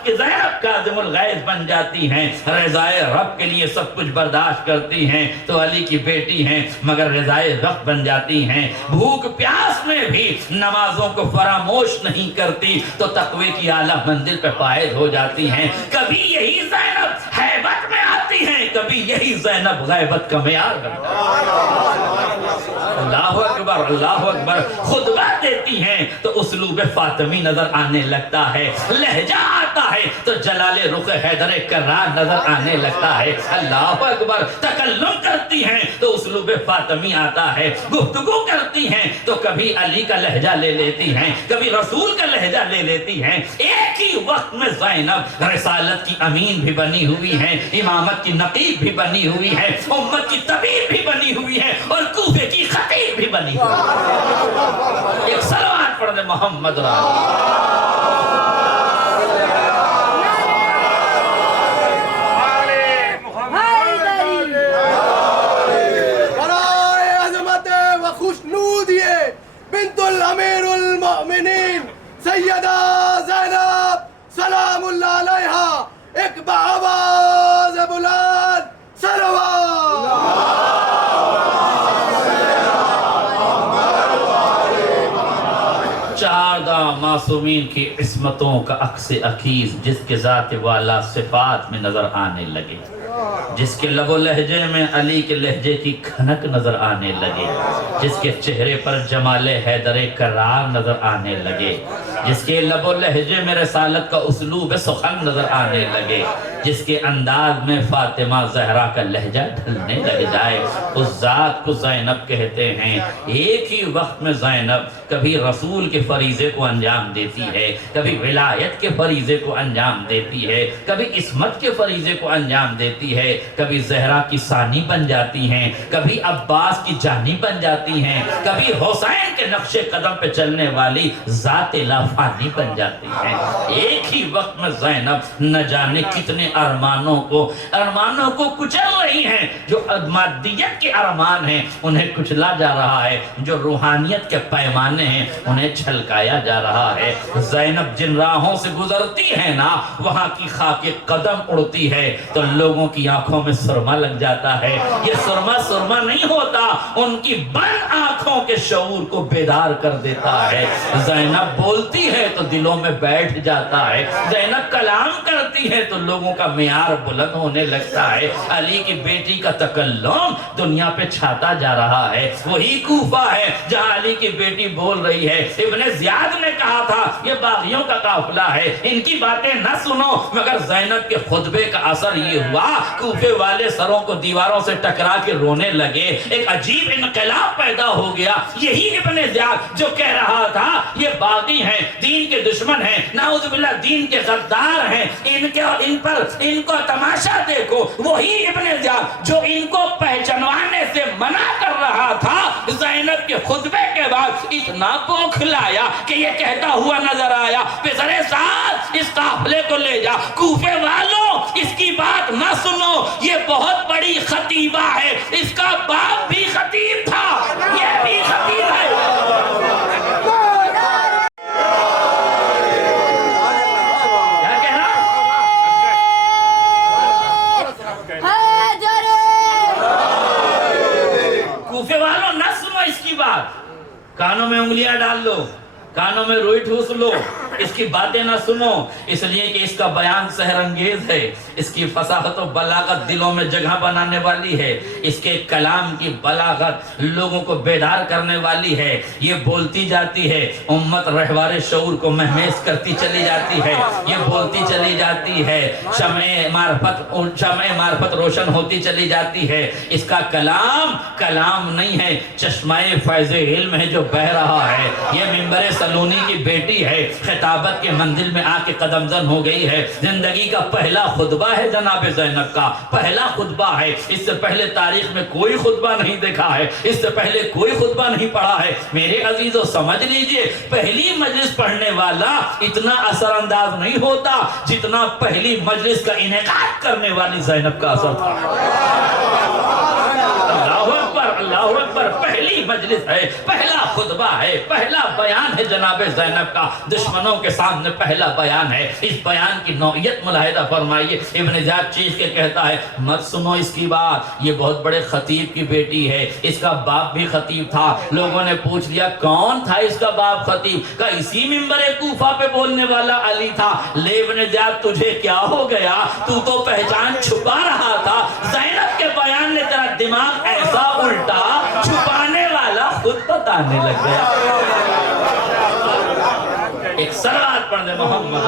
کی زینب کاظم الغیظ بن جاتی ہیں، رضائے رب کے لیے سب کچھ برداشت کرتی ہیں، تو علی کی بیٹی ہیں مگر رضائے رب بن جاتی ہیں۔ بھوک پیاس میں بھی نمازوں کو فراموش نہیں کرتی تو تقوی کی اعلیٰ منزل پہ فائز ہو جاتی ہیں۔ کبھی یہی زینب ہیبت میں آتی ہیں، کبھی یہی زینب غیبت کا معیار بنتی ہے۔ اللہ اکبر، اللہ اکبر۔ خطبہ دیتی ہیں تو اسلوب فاطمی نظر آنے لگتا ہے، لہجہ آتا ہے تو جلال رخ حیدر کرار نظر آنے لگتا ہے۔ اللہ اکبر۔ تکلم کرتی ہیں تو اسلوب فاطمی آتا ہے، گفتگو کرتی ہیں تو کبھی علی کا لہجہ لے لیتی ہیں، کبھی رسول کا لہجہ لے لیتی ہیں۔ ایک ہی وقت میں زینب رسالت کی امین بھی بنی ہوئی ہیں، امامت کی نقیب بھی بنی ہوئی ہے، امت کی طبیب بھی بنی ہوئی ہے، اور کوفے کی خطیب بھی بنی ہوئی ہے۔ ایک صلوات پڑھ دے محمد بنت الامیر المؤمنین سیدہ زینب سلام اللہ علیہا، ایک بآواز بلند صلوات۔ چاردہ معصومین کی عصمتوں کا عکس عکیس جس کے ذات والا صفات میں نظر آنے لگے، جس کے لب و لہجے میں علی کے لہجے کی کھنک نظر آنے لگے، جس کے چہرے پر جمال حیدر کرار نظر آنے لگے، جس کے لب و لہجے میں رسالت کا اسلوب سخن نظر آنے لگے، جس کے انداز میں فاطمہ زہرا کا لہجہ ڈھلنے لگ جائے، اس ذات کو زینب کہتے ہیں۔ ایک ہی وقت میں زینب کبھی رسول کے فریضے کو انجام دیتی ہے، کبھی ولایت کے فریضے کو انجام دیتی ہے، کبھی عصمت کے فریضے کو انجام دیتی ہے، کبھی زہرا کی ثانی بن جاتی ہیں، کبھی عباس کی جانی بن جاتی ہیں، کبھی حسین کے نقش قدم پہ چلنے والی ذات لافانی بن جاتی ہیں۔ ایک ہی وقت میں زینب نہ جانے کتنے ارمانوں کو کچل رہی ہیں۔ جو مادیت کے ارمان ہیں انہیں کچلا جا رہا ہے، جو روحانیت کے پیمانے ہیں انہیں چھلکایا جا رہا ہے۔ زینب جن راہوں سے گزرتی ہے نا، وہاں کی خاک قدم اڑتی ہے تو لوگوں کی آنکھوں میں سرما لگ جاتا ہے۔ یہ سرما نہیں ہوتا، ان کی بند آنکھوں کے شعور کو بیدار کر دیتا ہے۔ زینب بولتی ہے تو دلوں میں بیٹھ جاتا ہے، زینب کلام کرتی ہے تو لوگوں کا معیار بلند ہونے لگتا ہے۔ علی کی بیٹی کا تکلم دنیا پہ چھاتا جا رہا ہے۔ وہی کوفہ ہے جہاں علی کی بیٹی بول رہی ہے، ابن زیاد نے کہا تھا یہ باغیوں کا قافلہ ہے، ان کی باتیں نہ سنو، مگر زینب کے خطبے کا اثر یہ ہوا کوفے والے سروں کو دیواروں سے ٹکرا کے رونے لگے۔ ایک عجیب انقلاب پیدا ہو گیا۔ یہی ابن زیاد جو کہہ رہا تھا یہ باغی ہیں، دین کے دشمن ہیں، نعوذ باللہ دین کے غدار ہیں، ان کو تماشا دیکھو، وہی ابن زیاد جو ان کو پہچانوانے سے منع کر رہا تھا، زینب کے خطبے کے بعد اتنا بوکھلایا کہ یہ کہتا ہوا نظر آیا، پسرے ساتھ اس قافلے کو لے جا، کوفے والوں اس کی بات نہ سنو، یہ بہت بڑی خطیبہ ہے، اس کا باپ بھی خطیب تھا، یہ بھی خطیب ہے۔ کانوں میں انگلیاں ڈال لو، کانوں میں روئی ٹھوس لو، اس کی باتیں نہ سنو، اس لیے کہ اس کا بیان سحر انگیز ہے، اس کی فصاحت و بلاغت دلوں میں جگہ بنانے والی ہے، اس کے کلام کی بلاغت لوگوں کو بیدار کرنے والی ہے، یہ بولتی جاتی ہے، امت رہوار شعور کو مہمیز کرتی چلی جاتی ہے، یہ بولتی چلی جاتی ہے، شمع معرفت روشن ہوتی چلی جاتی ہے، اس کا کلام نہیں ہے، چشمہ فیض علم ہے جو بہ رہا ہے، یہ منبر سلونی کی بیٹی ہے، خطابت کے منزل میں آ کے قدم زن ہو گئی ہے، زندگی کا پہلا خطبہ ہے جناب زینب کا، پہلا خطبہ ہے، اس سے پہلے تاریخ میں کوئی خطبہ نہیں دیکھا ہے، اس سے پہلے کوئی خطبہ نہیں پڑھا ہے۔ میرے عزیزو سمجھ لیجئے، پہلی مجلس پڑھنے والا اتنا اثر انداز نہیں ہوتا جتنا پہلی مجلس کا انعقاد کرنے والی زینب کا اثر تھا۔ اللہ اکبر، پہلی مجلس ہے، پہلا خطبہ ہے، پہلا بیان ہے جناب زینب کا، دشمنوں کے سامنے پہلا بیان ہے۔ اس بیان کی نوعیت ملاحظہ فرمائیے، ابن زیاد چیخ کے کہتا ہے مت سنو اس کی بات، یہ بہت بڑے خطیب کی بیٹی ہے، اس کا باپ بھی خطیب تھا۔ لوگوں نے پوچھ لیا کون تھا اس کا باپ خطیب؟ کہ اسی منبر کوفہ پہ بولنے والا علی تھا۔ لے ابن زیاد تجھے کیا ہو گیا، تو پہچان چھپا رہا تھا، زینب کے بیان نے تیرا دماغ ایسا الٹا، چھپانے والا خود بتانے لگ گیا۔ ایک صلوات پڑھ دے محمد۔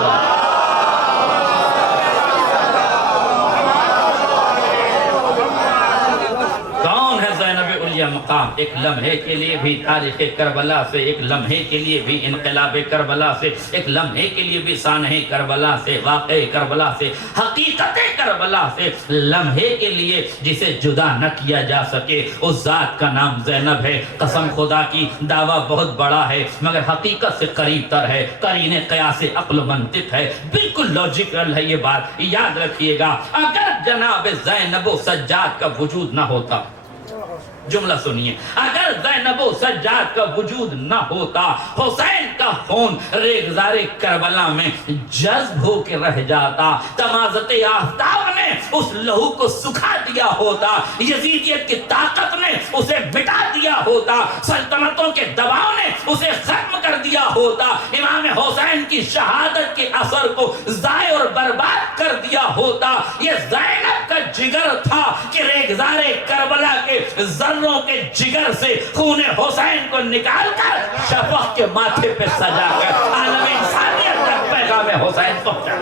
کون ہے زینب علیہ مقام؟ ایک لمحے کے لیے بھی تاریخ کربلا سے، ایک لمحے کے لیے بھی انقلاب کربلا سے، ایک لمحے کے لیے بھی سانحہ کربلا سے، واقع کربلا سے، حقیقت کربلا سے، لمحے کے لیے جسے جدا نہ کیا جا سکے، اس ذات کا نام زینب ہے۔ قسم خدا کی دعویٰ بہت بڑا ہے مگر حقیقت سے قریب تر ہے، قرین قیاس عقل و منطق ہے، بالکل لاجیکل ہے یہ بات، یاد رکھیے گا۔ اگر جناب زینب و سجاد کا وجود نہ ہوتا، جملہ سنیے، اگر زینب و سجاد کا وجود نہ ہوتا، حسین کا خون ریگزار کربلا میں جذب ہو کے رہ جاتا، تمازت آفتاب نے اس لہو کو سکھا دیا ہوتا، یزیدیت کی طاقت نے اسے مٹا دیا ہوتا، سلطنتوں کے دباؤ نے اسے ختم کر دیا ہوتا، امام حسین کی شہادت کے اثر کو ضائع اور برباد کر دیا ہوتا۔ یہ زینب کا جگر تھا کہ ریگزار کربلا کے ذروں کے جگر سے خون حسین کو نکال کر شفق کے ماتھے پہ سجا کر عالم انسانیت تک پیغام حسین پہنچا۔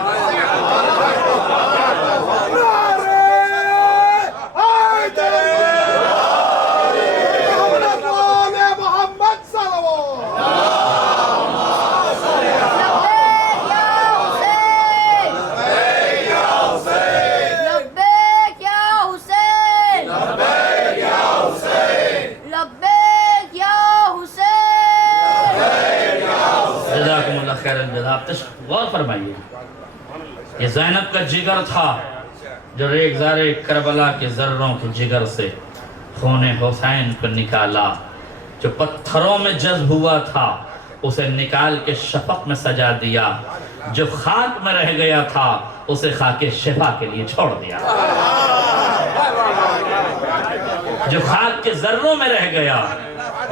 غور فرمائیے، یہ زینب کا جگر تھا جو ریگزار کربلا کے ذروں کے جگر سے خون حسین کو نکالا، جو پتھروں میں جذب ہوا تھا اسے نکال کے شفق میں سجا دیا، جو خاک میں رہ گیا تھا اسے خاک شفا کے لیے چھوڑ دیا، جو خاک کے ذروں میں رہ گیا،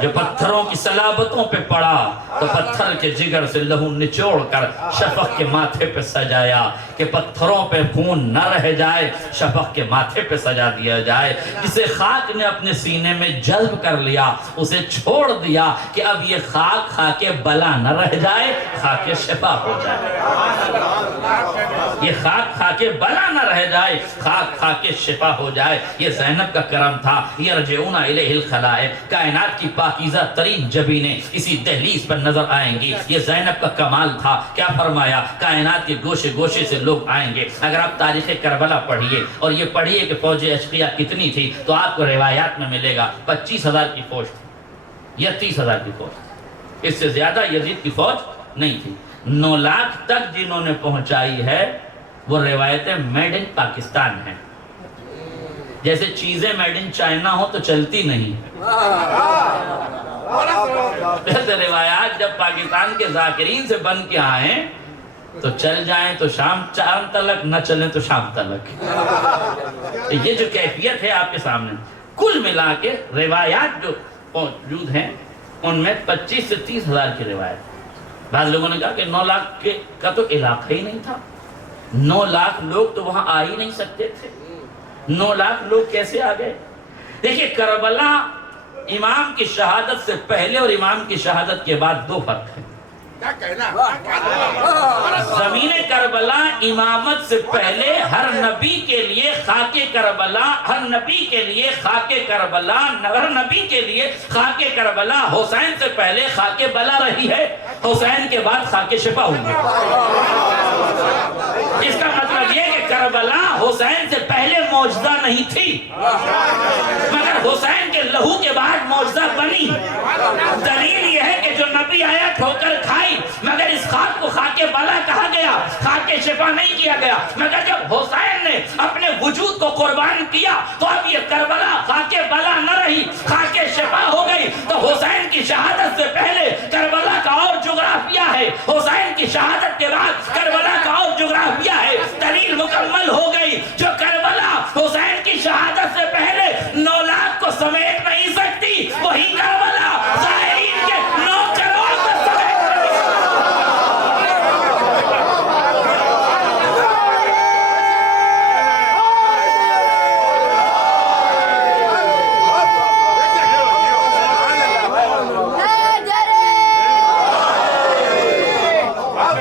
جو پتھروں کی صلابتوں پہ پڑا تو پتھر کے جگر سے لہو نچوڑ کر شفق کے ماتھے پہ سجایا کہ پتھروں پہ خون نہ رہ جائے، شفق کے ماتھے پہ سجا دیا جائے۔ جسے خاک نے اپنے سینے میں جذب کر لیا اسے چھوڑ دیا کہ اب یہ خاک خاک بلا نہ رہ جائے، خاک شفا ہو جائے۔ یہ خاک خاک بلا نہ رہ جائے، خاک خاک شفا ہو جائے۔ یہ زینب کا کرم تھا۔ یرجعون الیہ الخلائق، کائنات کی پاکیزہ ترین جبینیں اسی دہلیز پر نظر آئیں گی۔ یہ زینب کا کمال تھا۔ کیا فرمایا؟ کائنات کے گوشے گوشے سے لوگ آئیں گے۔ اگر آپ تاریخ کربلا پڑھیے اور یہ پڑھیے کہ فوج اشقیہ کتنی تھی تو آپ کو روایات میں ملے گا 25,000 کی فوج تھی یا 30,000 کی فوج تھی، اس سے زیادہ یزید کی فوج نہیں تھی۔ 9 لاکھ تک جنہوں نے پہنچائی ہے وہ روایتیں میڈ ان پاکستان ہیں۔ جیسے چیزیں میڈ ان چائنا ہو تو چلتی نہیں، جیسے روایات جب پاکستان کے ذاکرین سے بن کے آئیں تو چل جائیں تو شام چاند تلک، نہ چلیں تو شام تلک۔ یہ جو کیفیت ہے آپ کے سامنے، کل ملا کے روایات جو موجود ہیں ان میں 25 سے 30 ہزار کی روایت. بعض لوگوں نے کہا کہ 9 لاکھ کا تو علاقہ ہی نہیں تھا. 9 لاکھ لوگ تو وہاں آ ہی نہیں سکتے تھے. 9 لاکھ لوگ کیسے آ گئے؟ دیکھیے کربلا امام کی شہادت سے پہلے اور امام کی شہادت کے بعد 2 فرق ہیں. زمین کربلا امامت سے پہلے ہر نبی کے لیے خاک کربلا، ہر نبی کے لیے خاک کربلا، ہر نبی کے لیے خاک کربلا حسین سے پہلے خاک بلا رہی ہے، حسین کے بعد خاک شفا ہوئی. اس کا مطلب یہ کہ کربلا حسین سے پہلے معجزہ نہیں تھی، مگر حسین کے لہو کے بعد معجزہ بنی. دلیل یہ ہے کہ جو نبی آیا ٹھوکر کھائی، مگر اس خاک کو خاک بلا کہا گیا، خاک شفا نہیں کیا گیا. مگر جب حسین نے اپنے وجود کو قربان کیا تو اب یہ کربلا خاک بلا نہ رہی، خاک شفا ہو گئی. تو حسین کی شہادت سے پہلے کربلا کا اور جغرافیہ ہے، حسین کی شہادت کے بعد کربلا کا اور جغرافیہ ہے. دلیل مکمل ہو گئی. جو کربلا حسین کی شہادت سے پہلے 9 لاکھ کو سمیٹ نہیں سکتی، وہی کربلا ظاہرین کے 9 کروڑ کو سمیٹ رہی ہے.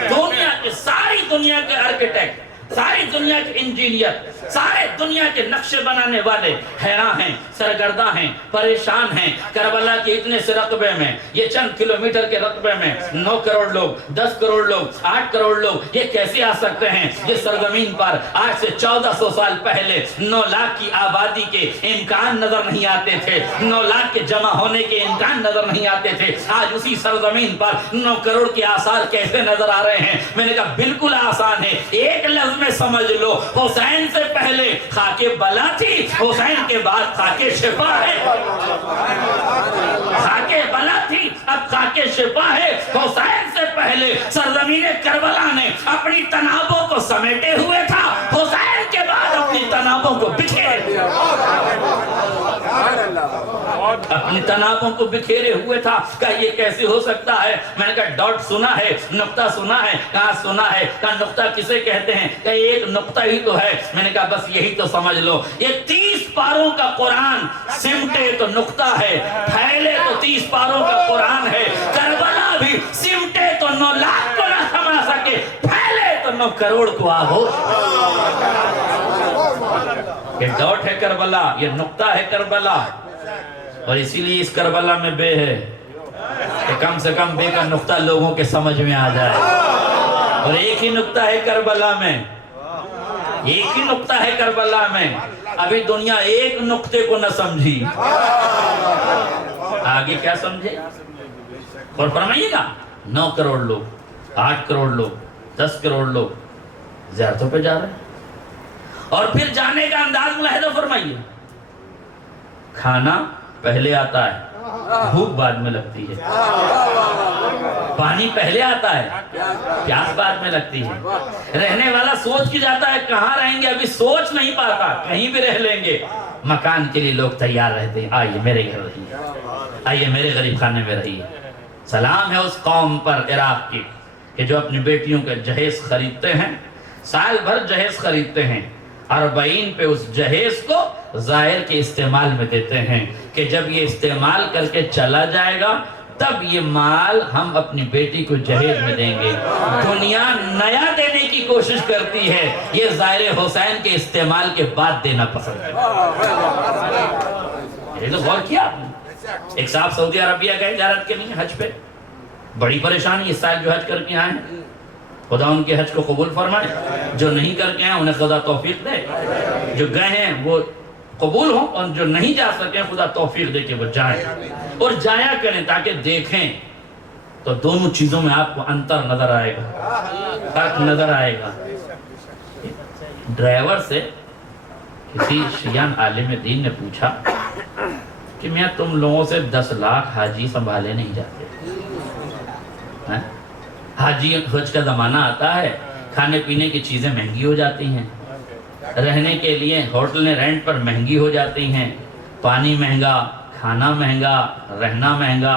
دنیا کے ساری دنیا کے آرکیٹیکٹ، ساری دنیا کے انجینئر، سارے دنیا کے نقشے بنانے والے حیران ہیں، سرگرداں ہیں، پریشان ہیں. کربلا کے اتنے سے رقبے میں، یہ چند کلومیٹر کے رقبے میں 9 کروڑ لوگ، 10 کروڑ لوگ، 8 کروڑ لوگ یہ کیسے آ سکتے ہیں؟ یہ سرزمین پر آج سے 1400 سال پہلے 9 لاکھ کی آبادی کے امکان نظر نہیں آتے تھے، 9 لاکھ کے جمع ہونے کے امکان نظر نہیں آتے تھے. آج اسی سرزمین پر 9 کروڑ کے آثار کیسے نظر آ رہے ہیں؟ میں نے کہا بالکل آسان ہے، ایک لفظ میں سمجھ لو. حسین سے پہلے خاک بلا تھی، حسین کے بعد خاک شفا ہے. خاک بلا تھی، اب خاک شفا ہے. حسین سے پہلے سرزمین کربلا نے اپنی تنابوں کو سمیٹے ہوئے تھا، حسین کے بعد اپنی تنابوں کو بکھیرے اپنی تنابوں کو بکھیرے ہوئے تھا. کہا یہ کیسے ہو سکتا ہے؟ میں نے کہا ڈاٹ سنا ہے، نقطہ سنا ہے. کہاں سنا ہے؟ کہا نقطہ کسے کہتے ہیں؟ کہ ایک نقطہ ہی تو ہے. میں نے کہا بس یہی تو سمجھ لو. یہ 30 پاروں کا قرآن سمٹے تو نقطہ ہے، پھیلے تو 30 پاروں کا قرآن ہے. کربلا بھی سمٹے تو 9 لاکھ کو نہ سما سکے، پھیلے تو 9 کروڑ کو آہو. یہ ڈاٹ ہے کربلا، یہ نقطہ ہے کربلا. اور اسی لیے اس کربلا میں بے ہے کہ کم سے کم بے کا نقطہ لوگوں کے سمجھ میں آ جائے. اور ایک ہی نقطہ ہے کربلا میں، ایک ہی نقطہ ہے کربلا میں. ابھی دنیا ایک نقطے کو نہ سمجھی، آگے کیا سمجھے؟ اور فرمائیے گا 9 کروڑ لوگ، 8 کروڑ لوگ، 10 کروڑ لوگ زیارتوں پہ جا رہے ہیں. اور پھر جانے کا انداز ملاحظہ فرمائیے. کھانا پہلے آتا ہے، بھوک بعد میں لگتی ہے. پانی پہلے آتا ہے، پیاس بعد میں لگتی ہے. رہنے والا سوچ کے جاتا ہے کہاں رہیں گے، ابھی سوچ نہیں پاتا، کہیں بھی رہ لیں گے. مکان کے لیے لوگ تیار رہتے ہیں، آئیے میرے گھر رہیے، آئیے میرے غریب خانے میں رہیے. سلام ہے اس قوم پر عراق کی کہ جو اپنی بیٹیوں کا جہیز خریدتے ہیں، سال بھر جہیز خریدتے ہیں، 40 پہ اس جہیز کو ظاہر کے استعمال میں دیتے ہیں کہ جب یہ استعمال کر کے چلا جائے گا تب یہ مال ہم اپنی بیٹی کو جہیز میں دیں گے. دنیا نیا دینے کی کوشش کرتی ہے، یہ ظاہر حسین کے استعمال کے بعد دینا پسند ہے. یہ تو غور کیا آپ نے؟ ایک صاحب سعودی عربیہ گئے زیارت کے لیے حج پہ، بڑی پریشانی. اس سال جو حج کر کے آئے ہیں خدا ان کے حج کو قبول فرمائے، جو نہیں کر کے ہیں انہیں خدا توفیق دے. جو گئے ہیں وہ قبول ہوں، اور جو نہیں جا سکے خدا توفیق دے کہ وہ جائیں اور جایا کریں تاکہ دیکھیں تو دونوں چیزوں میں آپ کو انتر نظر آئے گا، فرق نظر آئے گا. ڈرائیور سے کسی شیعان عالم دین نے پوچھا کہ میاں تم لوگوں سے 10 لاکھ حاجی سنبھالے نہیں جاتے؟ حاجی حج کا زمانہ آتا ہے، کھانے پینے کی چیزیں مہنگی ہو جاتی ہیں، رہنے کے لیے ہوٹلیں رینٹ پر مہنگی ہو جاتی ہیں، پانی مہنگا، کھانا مہنگا، رہنا مہنگا،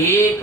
1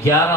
11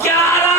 11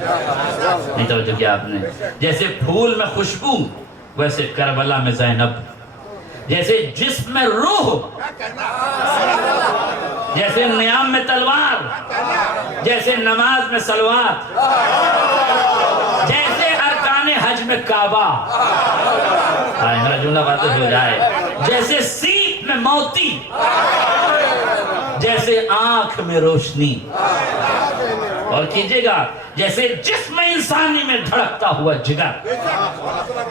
نہیں توجہ کیا آپ نے؟ جیسے پھول میں خوشبو ویسے کربلا میں زینب، جیسے جسم میں روح، جیسے نیام میں تلوار، جیسے نماز میں صلوات، جیسے ارکان حج میں کعبہ، میرا جملہ واضح ہو جائے، جیسے سیپ میں موتی، جیسے آنکھ میں روشنی، اور کیجئے گا جیسے جسم انسانی میں دھڑکتا ہوا جگر،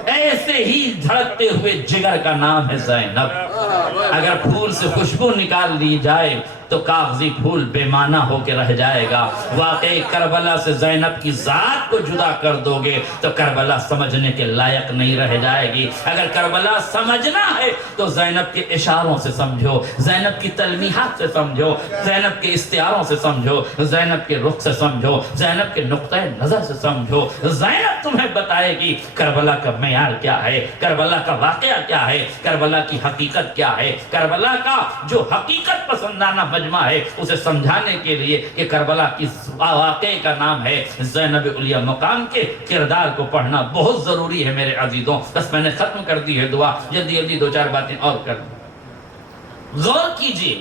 ایسے ہی دھڑکتے ہوئے جگر کا نام ہے زینب۔ اگر پھول سے خوشبو نکال لی جائے تو کاغذی پھول بے معنی ہو کے رہ جائے گا۔ واقعی کربلا سے زینب کی ذات کو جدا کر دو گے تو کربلا سمجھنے کے لائق نہیں رہ جائے گی۔ اگر کربلا سمجھنا ہے تو زینب کے اشاروں سے سمجھو، زینب کی تلمیحات سے سمجھو، زینب کے استعاروں سے سمجھو، زینب کے رخ سے سمجھو، زینب کے نقطۂ نظر سے سمجھو۔ زینب تمہیں بتائے گی کربلا کا معیار کیا ہے، کربلا کا واقعہ کیا ہے، کربلا کی حقیقت کیا ہے، کربلا کا جو حقیقت پسندانہ مجمع ہے اسے سمجھانے کے لیے کہ کربلا کی واقعے کا نام ہے زینب علیہ مقام کے کردار کو پڑھنا بہت ضروری ہے میرے عزیزوں۔ بس میں نے ختم کر دی ہے دعا، جلدی جلدی دو چار باتیں اور کر دوں۔ غور کیجئے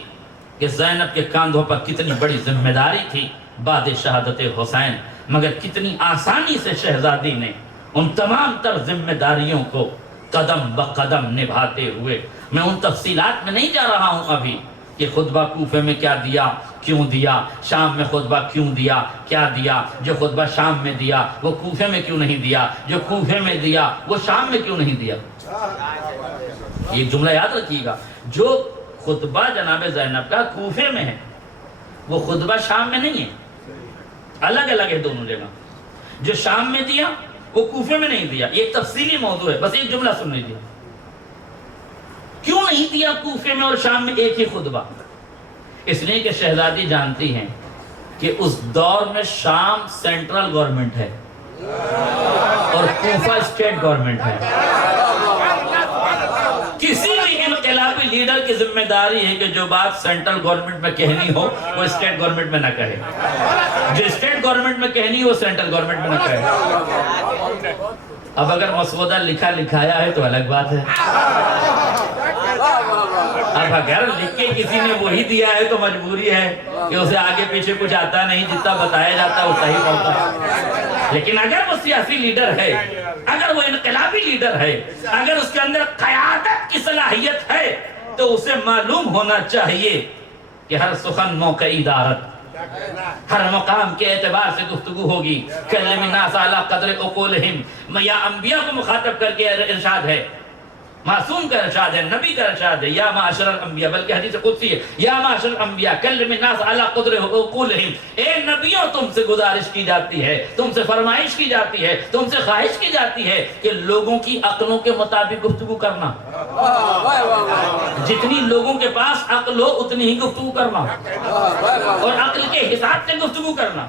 کہ زینب کے کاندھوں پر کتنی بڑی ذمہ داری تھی بعد شہادت حسین، مگر کتنی آسانی سے شہزادی نے ان تمام تر ذمہ داریوں کو قدم بقدم نبھاتے ہوئے، میں ان تفصیلات میں نہیں جا رہا ہوں ابھی کہ خطبہ کوفے میں کیا دیا، کیوں دیا، شام میں خطبہ کیوں دیا، کیا دیا، جو خطبہ شام میں دیا وہ کوفے میں کیوں نہیں دیا، جو کوفے میں دیا وہ شام میں کیوں نہیں دیا۔ یہ جملہ یاد رکھیے گا، جو خطبہ جناب زینب کا کوفے میں ہے وہ خطبہ شام میں نہیں ہے، الگ الگ ہے دونوں جگہ۔ جو شام میں دیا وہ کوفے میں نہیں دیا، یہ تفصیلی موضوع ہے، بس ایک جملہ سن لیجیے۔ کیوں نہیں دیا کوفے میں اور شام میں ایک ہی خطبہ؟ اس لیے کہ شہزادی جانتی ہیں کہ اس دور میں شام سینٹرل گورنمنٹ ہے اور کوفہ اسٹیٹ گورنمنٹ ہے۔ کسی بھی انقلابی لیڈر کی ذمہ داری ہے کہ جو بات سینٹرل گورنمنٹ میں کہنی ہو وہ اسٹیٹ گورنمنٹ میں نہ کہے، جو اسٹیٹ گورنمنٹ میں کہنی ہو سینٹرل گورنمنٹ میں نہ کہے۔ اب اگر مسودہ لکھا لکھایا ہے تو الگ بات ہے، اب اگر لکھ کے کسی نے وہی دیا ہے تو مجبوری ہے کہ اسے آگے پیچھے کچھ آتا نہیں، جتنا بتایا جاتا ہے اتنا ہی ہوتا ہے۔ لیکن اگر وہ سیاسی لیڈر ہے، اگر وہ انقلابی لیڈر ہے، اگر اس کے اندر قیادت کی صلاحیت ہے تو اسے معلوم ہونا چاہیے کہ ہر سخن موقعی دارت، ہر مقام کے اعتبار سے گفتگو ہوگی۔ کلم الناس علی قدر عقولہم، یا انبیاء کو مخاطب کر کے ارشاد ہے، معصوم کا ارشاد ہے، نبی کا ارشاد ہے، یا معاشر الانبیاء، بلکہ حدیث قدسی ہے، یا معاشر الانبیاء کلم الناس علی قدر عقولہم، اے نبیوں تم سے گزارش کی جاتی ہے، تم سے فرمائش کی جاتی ہے، تم سے خواہش کی جاتی ہے کہ لوگوں کی عقلوں کے مطابق گفتگو کرنا، جتنی لوگوں کے پاس عقل ہو اتنی ہی گفتگو کرنا، اور عقل کے حساب سے گفتگو کرنا۔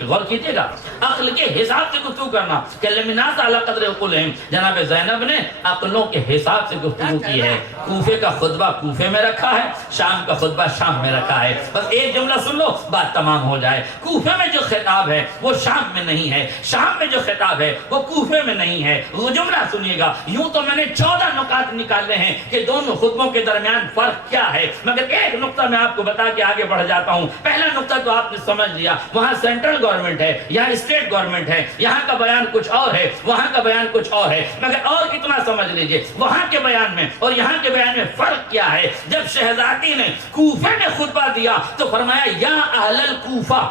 غور کیجئے گا، عقل کے حساب سے گفتگو کرنا۔ کلم الناس علی قدر عقولہم، جناب زینب نے عقلوں کے حساب سے گفتگو کی ہے۔ کوفے کا خطبہ کوفے میں رکھا ہے، شام کا خطبہ شام میں رکھا ہے۔ بس ایک جملہ سن لو بات تمام ہو جائے۔ کوفے میں جو خطاب ہے وہ شام میں نہیں ہے، شام میں جو خطاب ہے وہ کوفے میں نہیں ہے۔ وہ جملہ سنیے گا، یوں تو میں نے 14 نکات نکالے ہیں کہ دونوں خطبوں کے درمیان فرق کیا ہے، مگر ایک نقطہ میں آپ کو بتا کے آگے بڑھ جاتا ہوں۔ پہلا نقطہ تو آپ نے سمجھ لیا، وہاں سینٹرل گورنمنٹ ہے، یہاں اسٹیٹ گورنمنٹ ہے، یہاں کا بیان کچھ اور ہے، وہاں کا بیان کچھ اور ہے، مگر اور اتنا سمجھ لیجئے وہاں کے بیان میں اور یہاں کے بیان میں فرق کیا ہے۔ جب شہزادی نے کوفے میں خطبہ دیا تو فرمایا یا اہل الکوفہ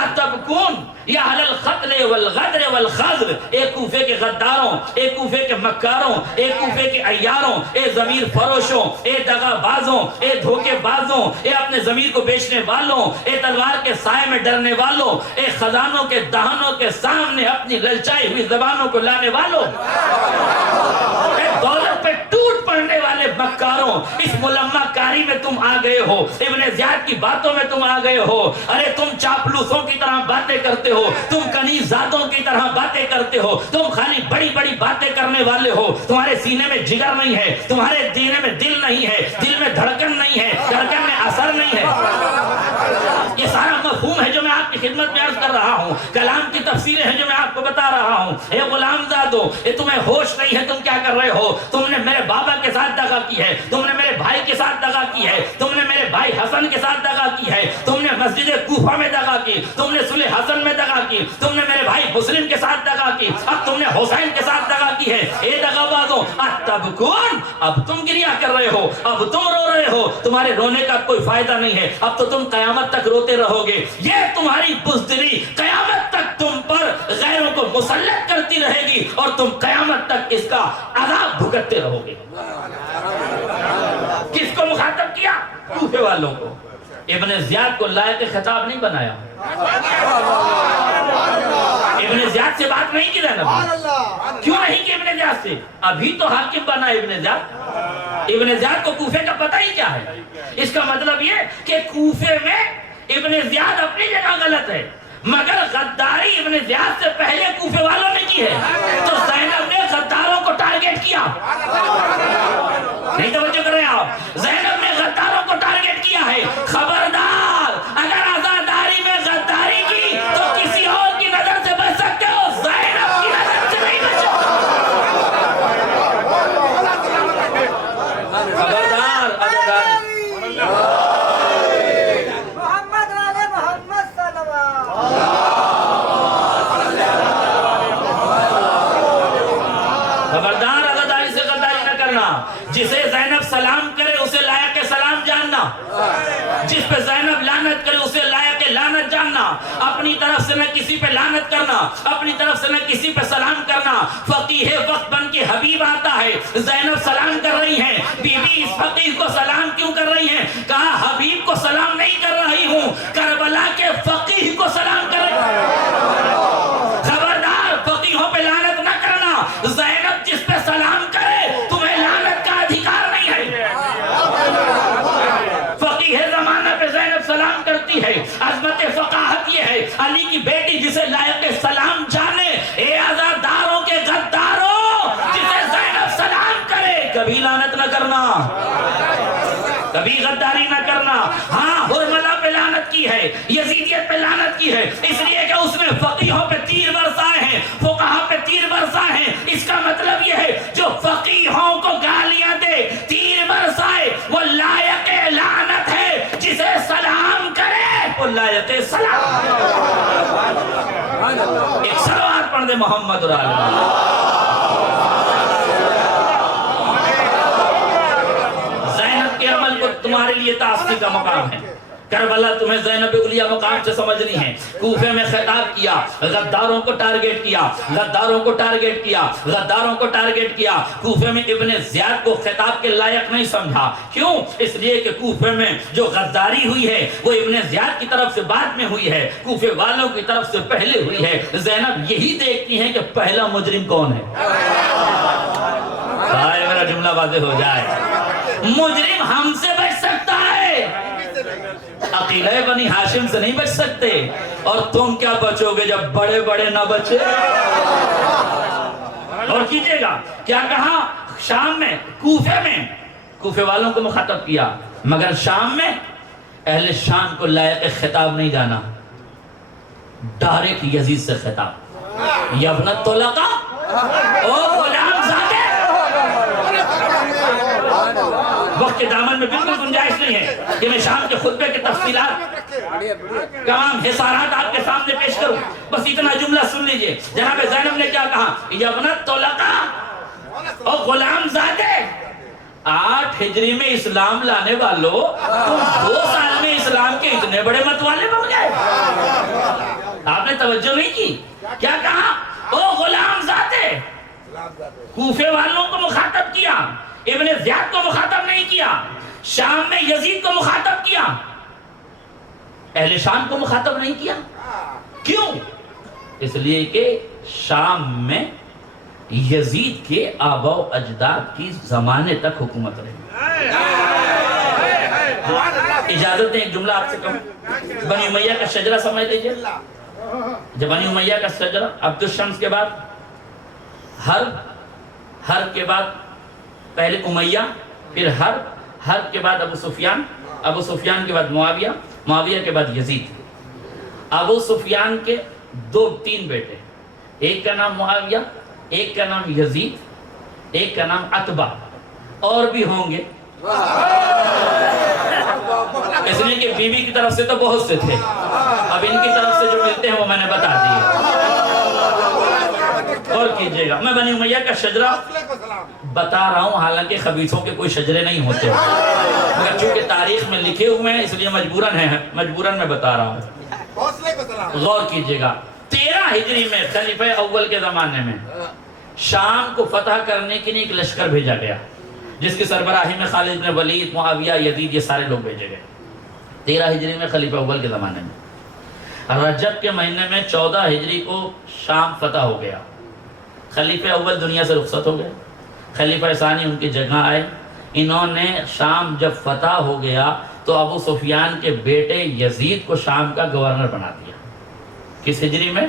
اتبکون یا اہل القتل والغدر والخضر، اے کوفے کے غداروں، اے کوفے کے مکاروں، اے کوفے کے عیاروں، اے ضمیر فروشوں، اے دغا بازوں، اے دھوکے بازوں، اے اپنے ضمیر کو بیچنے والوں، اے تلوار کے سائے میں ڈرنے والوں، اے خزانوں کے دہنوں کے سامنے اپنی للچائی ہوئی زبانوں کو لانے والوں، اے دولت پہ ٹوٹ پڑنے والے مکاروں، اس ملمہ کاری میں تم آ گئے ہو، ابن زیاد کی باتوں میں تم آ گئے ہو، ارے تم چاپلوسوں کی طرح باتیں کرتے ہو، تم کنیز زادوں کی طرح باتیں کرتے ہو، تم خالی بڑی بڑی باتیں کرنے والے ہو، تمہارے سینے میں جگر نہیں ہے، تمہارے سینے میں دل نہیں ہے، دل میں دھڑکن نہیں ہے، دھڑکن میں اثر نہیں ہے۔ یہ سارا مفہوم ہے جو میں آپ کی خدمت میں عرض کر رہا ہوں، کلام کی تفسیریں ہیں جو میں آپ کو بتا رہا ہوں. اے غلام زادو، اے تمہیں ہوش نہیں ہے، تم کیا کر رہے ہو؟ تم نے میرے بابا کے ساتھ دغا کی ہے، تم نے میرے بھائی کے ساتھ دغا کی ہے، تم نے میرے بھائی حسن کے ساتھ دغا کی ہے، تم نے مسجد کوفہ میں دغا کی، تم نے صلح حسن میں دغا کی، تم نے میرے بھائی مسلم کے ساتھ دغا کی، اب تم نے حسین کے ساتھ دغا کی ہے. اے دغا بازوں، اتبکون، اب تم گریہ کر رہے ہو، اب تم رو رہے ہو، تمہارے رونے کا کوئی فائدہ نہیں ہے، اب تو تم قیامت تک روتے رہو گے. یہ تمہاری بزدلی قیامت تک تم پر غیروں کو مسلط کرتی رہے گی اور تم قیامت تک اس کا عذاب بھگتتے رہو گے. کس کو مخاطب کیا؟ کوفے والوں کو. ابن زیاد کو لائق خطاب نہیں بنایا. ابن زیاد سے بات نہیں کی زینب نے. کیوں نہیں کی ابن زیاد سے؟ ابھی تو حاکم بنا ابن زیاد. ابن زیاد کو کوفے کا پتہ ہی کیا ہے. اس کا مطلب یہ کہ کوفے میں ابن زیاد اپنی جگہ غلط ہے، مگر غداری ابن زیاد سے پہلے کوفے والوں نے کی ہے. تو زینب نے غداروں کو ٹارگٹ کیا. نہیں توجہ کر رہے ہیں آپ؟ زینب نے غداروں کو ٹارگٹ کیا ہے. خبردار، اگر عزاداری میں غداری کی تو کسی اور کی نظر سے بچ سکتے ہو، زینب کی نظر سے نہیں بچ سکتے. خبردار عزاداری. خبردار عزاداری سے غداری نہ کرنا. جسے زینب سلام کرے اسے لائق سلام جاننا، جس پہ زینب لعنت کرے اسے لائق لعنت جاننا. اپنی طرف سے نہ کسی پہ لعنت کرنا، اپنی طرف سے نہ کسی پہ سلام کرنا. فقیہ وقت بن کے حبیب آتا ہے. زینب سلام کر رہی ہیں، بی بی اس فقیہ کو سلام کیوں کر رہی ہیں؟ کہا حبیب کو سلام نہیں کر رہی ہوں، کربلا کے فقیہ کو سلام کر رہی ہوں. خبردار، فقیہوں پہ لعنت نہ کرنا. زینب جس پہ سلام کرے تمہیں لعنت کا ادھیکار نہیں ہے. فقیہ زمانہ پہ زینب سلام کرتی ہے. عظمت فقاہت یہ ہے، علی کی بیٹی جسے لائق سلام جانے. اے عزاداروں کے غداروں، جسے زینب سلام کرے کبھی لعنت نہ کرنا، کبھی غداری نہ کرنا. ہاں، حرملہ پہ لعنت کی ہے، یزیدیت پہ لعنت کی ہے، اس لیے کہ اس میں فقیہوں پہ تیر برسائے ہیں، فقہا پہ تیر برسائے ہیں. اس کا مطلب یہ ہے جو فقیہوں کو گالیاں دے، تیر برسائے، وہ لائق لعنت ہے. جسے سلام کرے وہ لائق سلام. ایک صلوات پڑھ دے محمد اور آل محمد. زینب کے عمل کو تمہارے لیے تعصیب کا مقام ہے. کربلا تمہیں زینب علیہ مقام سے سمجھنی ہے. کوفے میں خطاب کیا، غداروں کو ٹارگٹ کیا، غداروں کو ٹارگٹ کیا، غداروں کو ٹارگٹ کیا. کوفے میں ابن زیاد کو خطاب کے لائق نہیں سمجھا. کیوں؟ اس لیے کہ کوفے میں جو غداری ہوئی ہے وہ ابن زیاد کی طرف سے بعد میں ہوئی ہے، کوفے والوں کی طرف سے پہلے ہوئی ہے. زینب یہی دیکھتی ہیں کہ پہلا مجرم کون ہے. میرا جملہ واضح ہو جائے. مجرم ہم سے بچ سکتا ہے، عقیلہ بنی ہاشم سے نہیں بچ سکتے. اور تم کیا بچو گے جب بڑے بڑے نہ بچے؟ اور کیجئے گا کیا کہا شام میں، کوفے میں کوفے والوں کو مخاطب کیا، مگر شام میں اہل شام کو لائق خطاب نہیں جانا. ڈائریکٹ یزید سے خطاب. یبنت طلقہ، او غلام زادے. وقت کے دامن میں بالکل گنجائش نہیں ہے کہ میں شام کے خطبے کے تفصیلات تمام حصارات آپ کے سامنے پیش کروں. بس اتنا جملہ سن لیجئے. جناب زینب نے کیا کہا؟ یبنت طلقہ او غلام زادے. 8 ہجری میں اسلام لانے والوں، تم 2 سال میں اسلام کے اتنے بڑے متوالے بن گئے. آپ نے توجہ نہیں کی. کیا کہا؟ او غلام زادے. کوفے والوں کو مخاطب کیا، ابن زیاد کو مخاطب نہیں کیا. شام میں یزید کو مخاطب کیا، اہل شام کو مخاطب نہیں کیا. کیوں؟ اس لیے کہ شام میں یزید کے آباء و اجداد کی زمانے تک حکومت رہی. اجازت دیں ایک جملہ آپ سے کہوں. بنی امیہ کا شجرہ سمجھ لیجئے. جب بنی امیہ کا شجرہ، عبد الشمس کے بعد حرب کے بعد پہلے امیہ، پھر حرب کے بعد ابو سفیان کے بعد معاویہ کے بعد یزید. ابو سفیان کے تین بیٹے، ایک کا نام معاویہ، ایک کا نام یزید، ایک کا نام عتبہ، اور بھی ہوں گے، اس لیے کہ بیوی کی طرف سے تو بہت سے تھے، اب ان کی طرف سے جو ملتے ہیں وہ میں نے بتا دیے۔ اور کیجئے گا، میں بنی امیہ کا شجرہ بتا رہا ہوں، حالانکہ خبیثوں کے کوئی شجرے نہیں ہوتے، مگر چونکہ تاریخ میں لکھے ہوئے ہیں اس لیے مجبوراً میں بتا رہا ہوں۔ غور کیجئے گا، 13 ہجری میں خلیفہ اول کے زمانے میں شام کو فتح کرنے کے لیے ایک لشکر بھیجا گیا، جس کی سربراہی میں خالد بن ولید، معاویہ، یزید، یہ سارے لوگ بھیجے گئے 13 ہجری میں خلیفہ اول کے زمانے میں۔ رجب کے مہینے میں 14 ہجری کو شام فتح ہو گیا، خلیفہ اول دنیا سے رخصت ہو گئے، خلیفہ ثانی ان کی جگہ آئے۔ انہوں نے شام جب فتح ہو گیا تو ابو سفیان کے بیٹے یزید کو شام کا گورنر بنا دیا۔ کس ہجری میں؟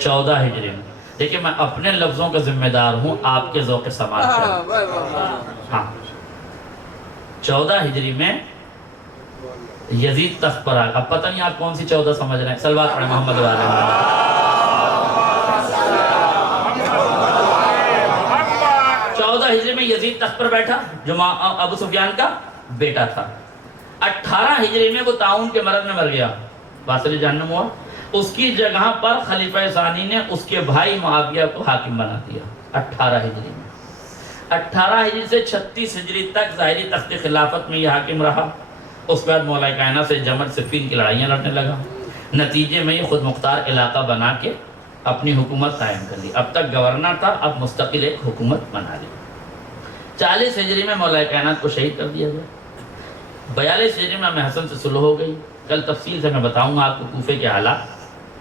14 ہجری میں۔ دیکھیں میں اپنے لفظوں کا ذمہ دار ہوں، آپ کے ذوق سماعت کا۔ ہاں 14 ہجری میں یزید تخت پر آئے۔ اب پتہ نہیں آپ کون سی 14 سمجھ رہے ہیں، صلوات پڑھیں محمد علیہ وسلم۔ 14 ہجری میں یزید تخت پر بیٹھا جو ابو سفیان کا بیٹا تھا۔ 18 ہجری میں وہ طاعون کے مرض میں مر گیا، واصل جہنم ہوا۔ اس کی جگہ پر خلیفہ ثانی نے اس کے بھائی معاویہ کو حاکم بنا دیا 18 ہجری میں۔ 18 ہجری سے 36 ہجری تک ظاہری تخت خلافت میں یہ حاکم رہا۔ اس کے بعد مولا کائنات سے جمل صفین کی لڑائیاں لڑنے لگا، نتیجے میں یہ خود مختار علاقہ بنا کے اپنی حکومت قائم کر لی۔ اب تک گورنر تھا، اب مستقل ایک حکومت بنا لی۔ 40 ہجری میں مولا کائنات کو شہید کر دیا گیا۔ 42 ہجری میں امام حسن سے صلح ہو گئی، کل تفصیل سے میں بتاؤں گا آپ کو کوفے کے حالات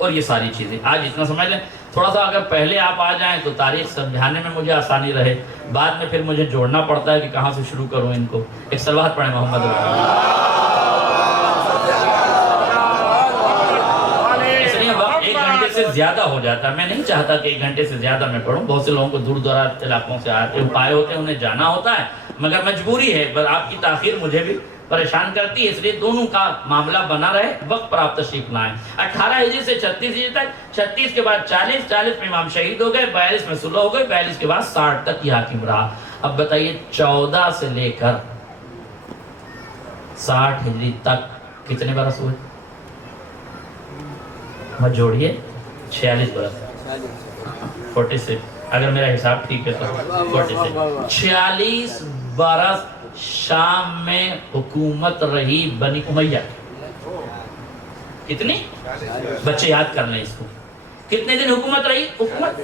اور یہ ساری چیزیں۔ آج اتنا سمجھ لیں، تھوڑا سا اگر پہلے آپ آ جائیں تو تاریخ سمجھانے میں مجھے آسانی رہے، بعد میں پھر مجھے جوڑنا پڑتا ہے کہ کہاں سے شروع کروں ان کو۔ ایک صلوات پڑھیں محمد رسول۔ اس لیے وقت 1 گھنٹے سے زیادہ ہو جاتا ہے، میں نہیں چاہتا کہ 1 گھنٹے سے زیادہ میں پڑھوں۔ بہت سے لوگوں کو دور دراز علاقوں سے آئے ہوتے ہیں، انہیں جانا ہوتا ہے، مگر مجبوری ہے، پر آپ کی تاخیر مجھے بھی پریشان کرتی ہے، اس لیے دونوں کا معاملہ بنا رہے، وقت پر آپ تشریف لائیں۔ 18 ہجری سے 36 ہجری تک، 36 کے بعد 40 میں امام شہید ہو گئے، 42 میں صلح ہو گئے، 42 کے بعد 60 تک یہ حاکم رہا۔ اب بتائیے 14 سے لے کر 60 ہجری تک کتنے برس ہوئے؟ مت جوڑیے، 46 برس، 46 اگر میرا حساب ٹھیک ہے تو 46 46 برس شام میں حکومت رہی بنی امیہ۔ کتنی؟ بچے یاد کر لیں اس کو، کتنے دن حکومت رہی؟ حکومت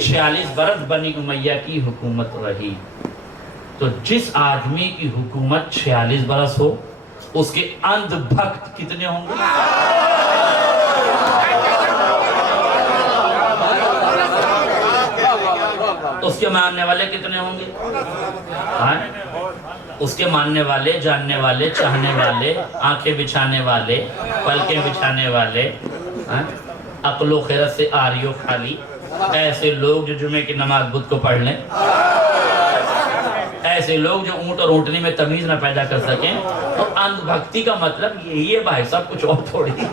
46 برس بنی امیہ کی حکومت رہی۔ تو جس آدمی کی حکومت 46 برس ہو، اس کے اندھ بھکت کتنے ہوں گے؟ اس کے ماننے والے کتنے ہوں گے؟ اس کے ماننے والے، جاننے والے، چاہنے والے، آنکھیں بچھانے والے، پلکیں بچھانے والے، عقل و خیرت سے آری و خالی، ایسے لوگ جو جمعے کی نماز بدھ کو پڑھ لیں، ایسے لوگ جو اونٹ اور اونٹنی میں تمیز نہ پیدا کر سکیں۔ اور اندھ بھکتی کا مطلب یہی ہے بھائی صاحب، کچھ اور تھوڑی ہے۔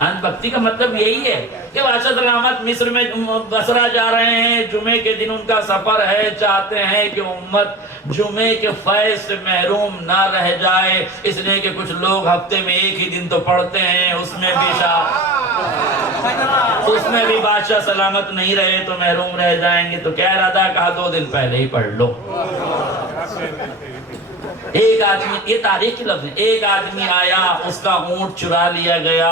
اندھ بھکتی کا مطلب یہی ہے کہ بادشاہ سلامت مصر میں بصرہ جا رہے ہیں، جمعے کے دن ان کا سفر ہے، چاہتے ہیں کہ امت جمعے کے فیض سے محروم نہ رہ جائے، اس لیے کہ کچھ لوگ ہفتے میں ایک ہی دن تو پڑھتے ہیں، اس میں بھی بادشاہ سلامت نہیں رہے تو محروم رہ جائیں گے، تو کیا ارادہ؟ کہا 2 دن پہلے ہی پڑھ لو۔ ایک آدمی، یہ تاریخ کی لفظ ہے، ایک آدمی آیا، اس کا اونٹ چرا لیا گیا،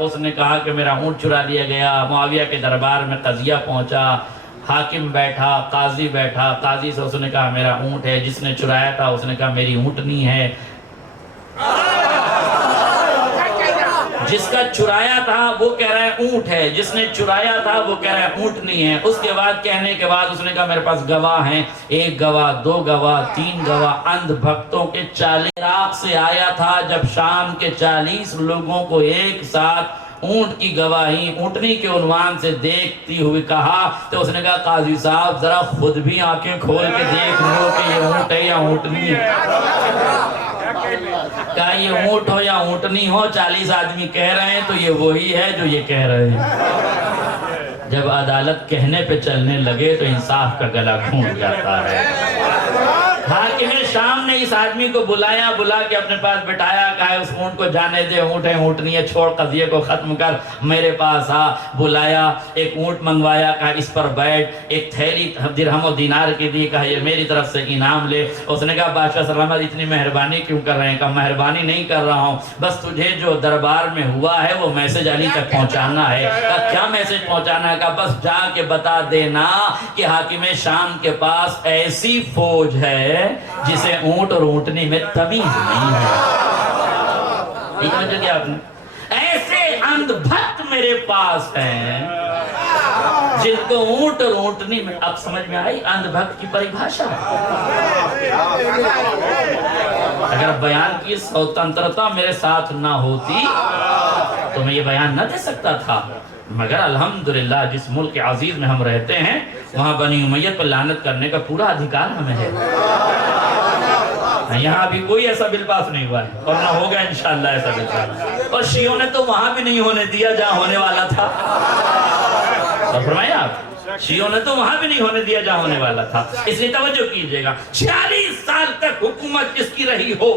اس نے کہا کہ میرا اونٹ چرا لیا گیا۔ معاویہ کے دربار میں قضیہ پہنچا، حاکم بیٹھا، قاضی بیٹھا، قاضی سے اس نے کہا میرا اونٹ ہے، جس نے چرایا تھا اس نے کہا میری اونٹنی ہے، جس کا چرایا تھا وہ کہہ رہا ہے اونٹ ہے، جس نے چرایا تھا وہ کہہ رہا ہے اونٹ نہیں ہے۔ اس کے بعد کہنے کے بعد اس نے کہا میرے پاس گواہ ہیں، 1 گواہ، 2 گواہ، 3 گواہ، اندھ بھکتوں کے 40۔ عراق سے آیا تھا، جب شام کے 40 لوگوں کو ایک ساتھ اونٹ کی گواہی اونٹنی کے عنوان سے دیکھتی ہوئی کہا، تو اس نے کہا قاضی صاحب ذرا خود بھی آنکھیں کھول کے دیکھ لو کہ یہ اونٹ ہے یا اونٹنی ہے۔ کہا یہ اونٹ ہو یا اونٹنی ہو، 40 آدمی کہہ رہے ہیں تو یہ وہی ہے جو یہ کہہ رہے ہیں۔ جب عدالت کہنے پہ چلنے لگے تو انصاف کا گلا گھونٹ جاتا ہے۔ حاکم شام نے اس آدمی کو بلایا، بلا کے اپنے پاس بٹھایا، کہا اس اونٹ کو جانے دے، اونٹ ہے اونٹنی ہے، چھوڑ قضیے کو ختم کر، میرے پاس آ۔ بلایا، ایک اونٹ منگوایا، کہا اس پر بیٹھ، ایک تھیلی درہم و دینار کی دی، کہا یہ میری طرف سے انعام لے۔ اس نے کہا بادشاہ سلامت اتنی مہربانی کیوں کر رہے ہیں؟ کہا مہربانی نہیں کر رہا ہوں، بس تجھے جو دربار میں ہوا ہے وہ میسج علی تک پہنچانا ہے۔ کہا کیا میسج پہنچانا ہے؟ کہا بس جا کے بتا دینا کہ حاکم شام کے پاس ایسی فوج ہے جسے اونٹ اور اونٹنی میں تمیز نہیں ہے۔ ٹھیک ہے کیا آپ نے؟ ایسے اندھ بھکت میرے پاس ہیں جن کو اونٹ اور اونٹنی میں، اب سمجھ میں آئی اندھ بھکت کی پریبھاشا؟ اگر بیان کی سوتنترتا میرے ساتھ نہ ہوتی تو میں یہ بیان نہ دے سکتا تھا، مگر الحمدللہ جس ملک عزیز میں ہم رہتے ہیں وہاں بنی امیہ پر لعنت کرنے کا پورا ادھیکار ہمیں ہے۔ یہاں بھی کوئی ایسا بل پاس نہیں ہوا ہے اور نہ ہوگا انشاءاللہ ایسا بل پاس، اور شیعوں نے تو وہاں بھی نہیں ہونے دیا جہاں ہونے والا تھا۔ اور فرمایا آپ، شیعوں نے تو وہاں بھی نہیں ہونے دیا جہاں ہونے والا تھا۔ اس لیے توجہ کیجئے گا، 46 سال تک حکومت جس کی رہی ہو،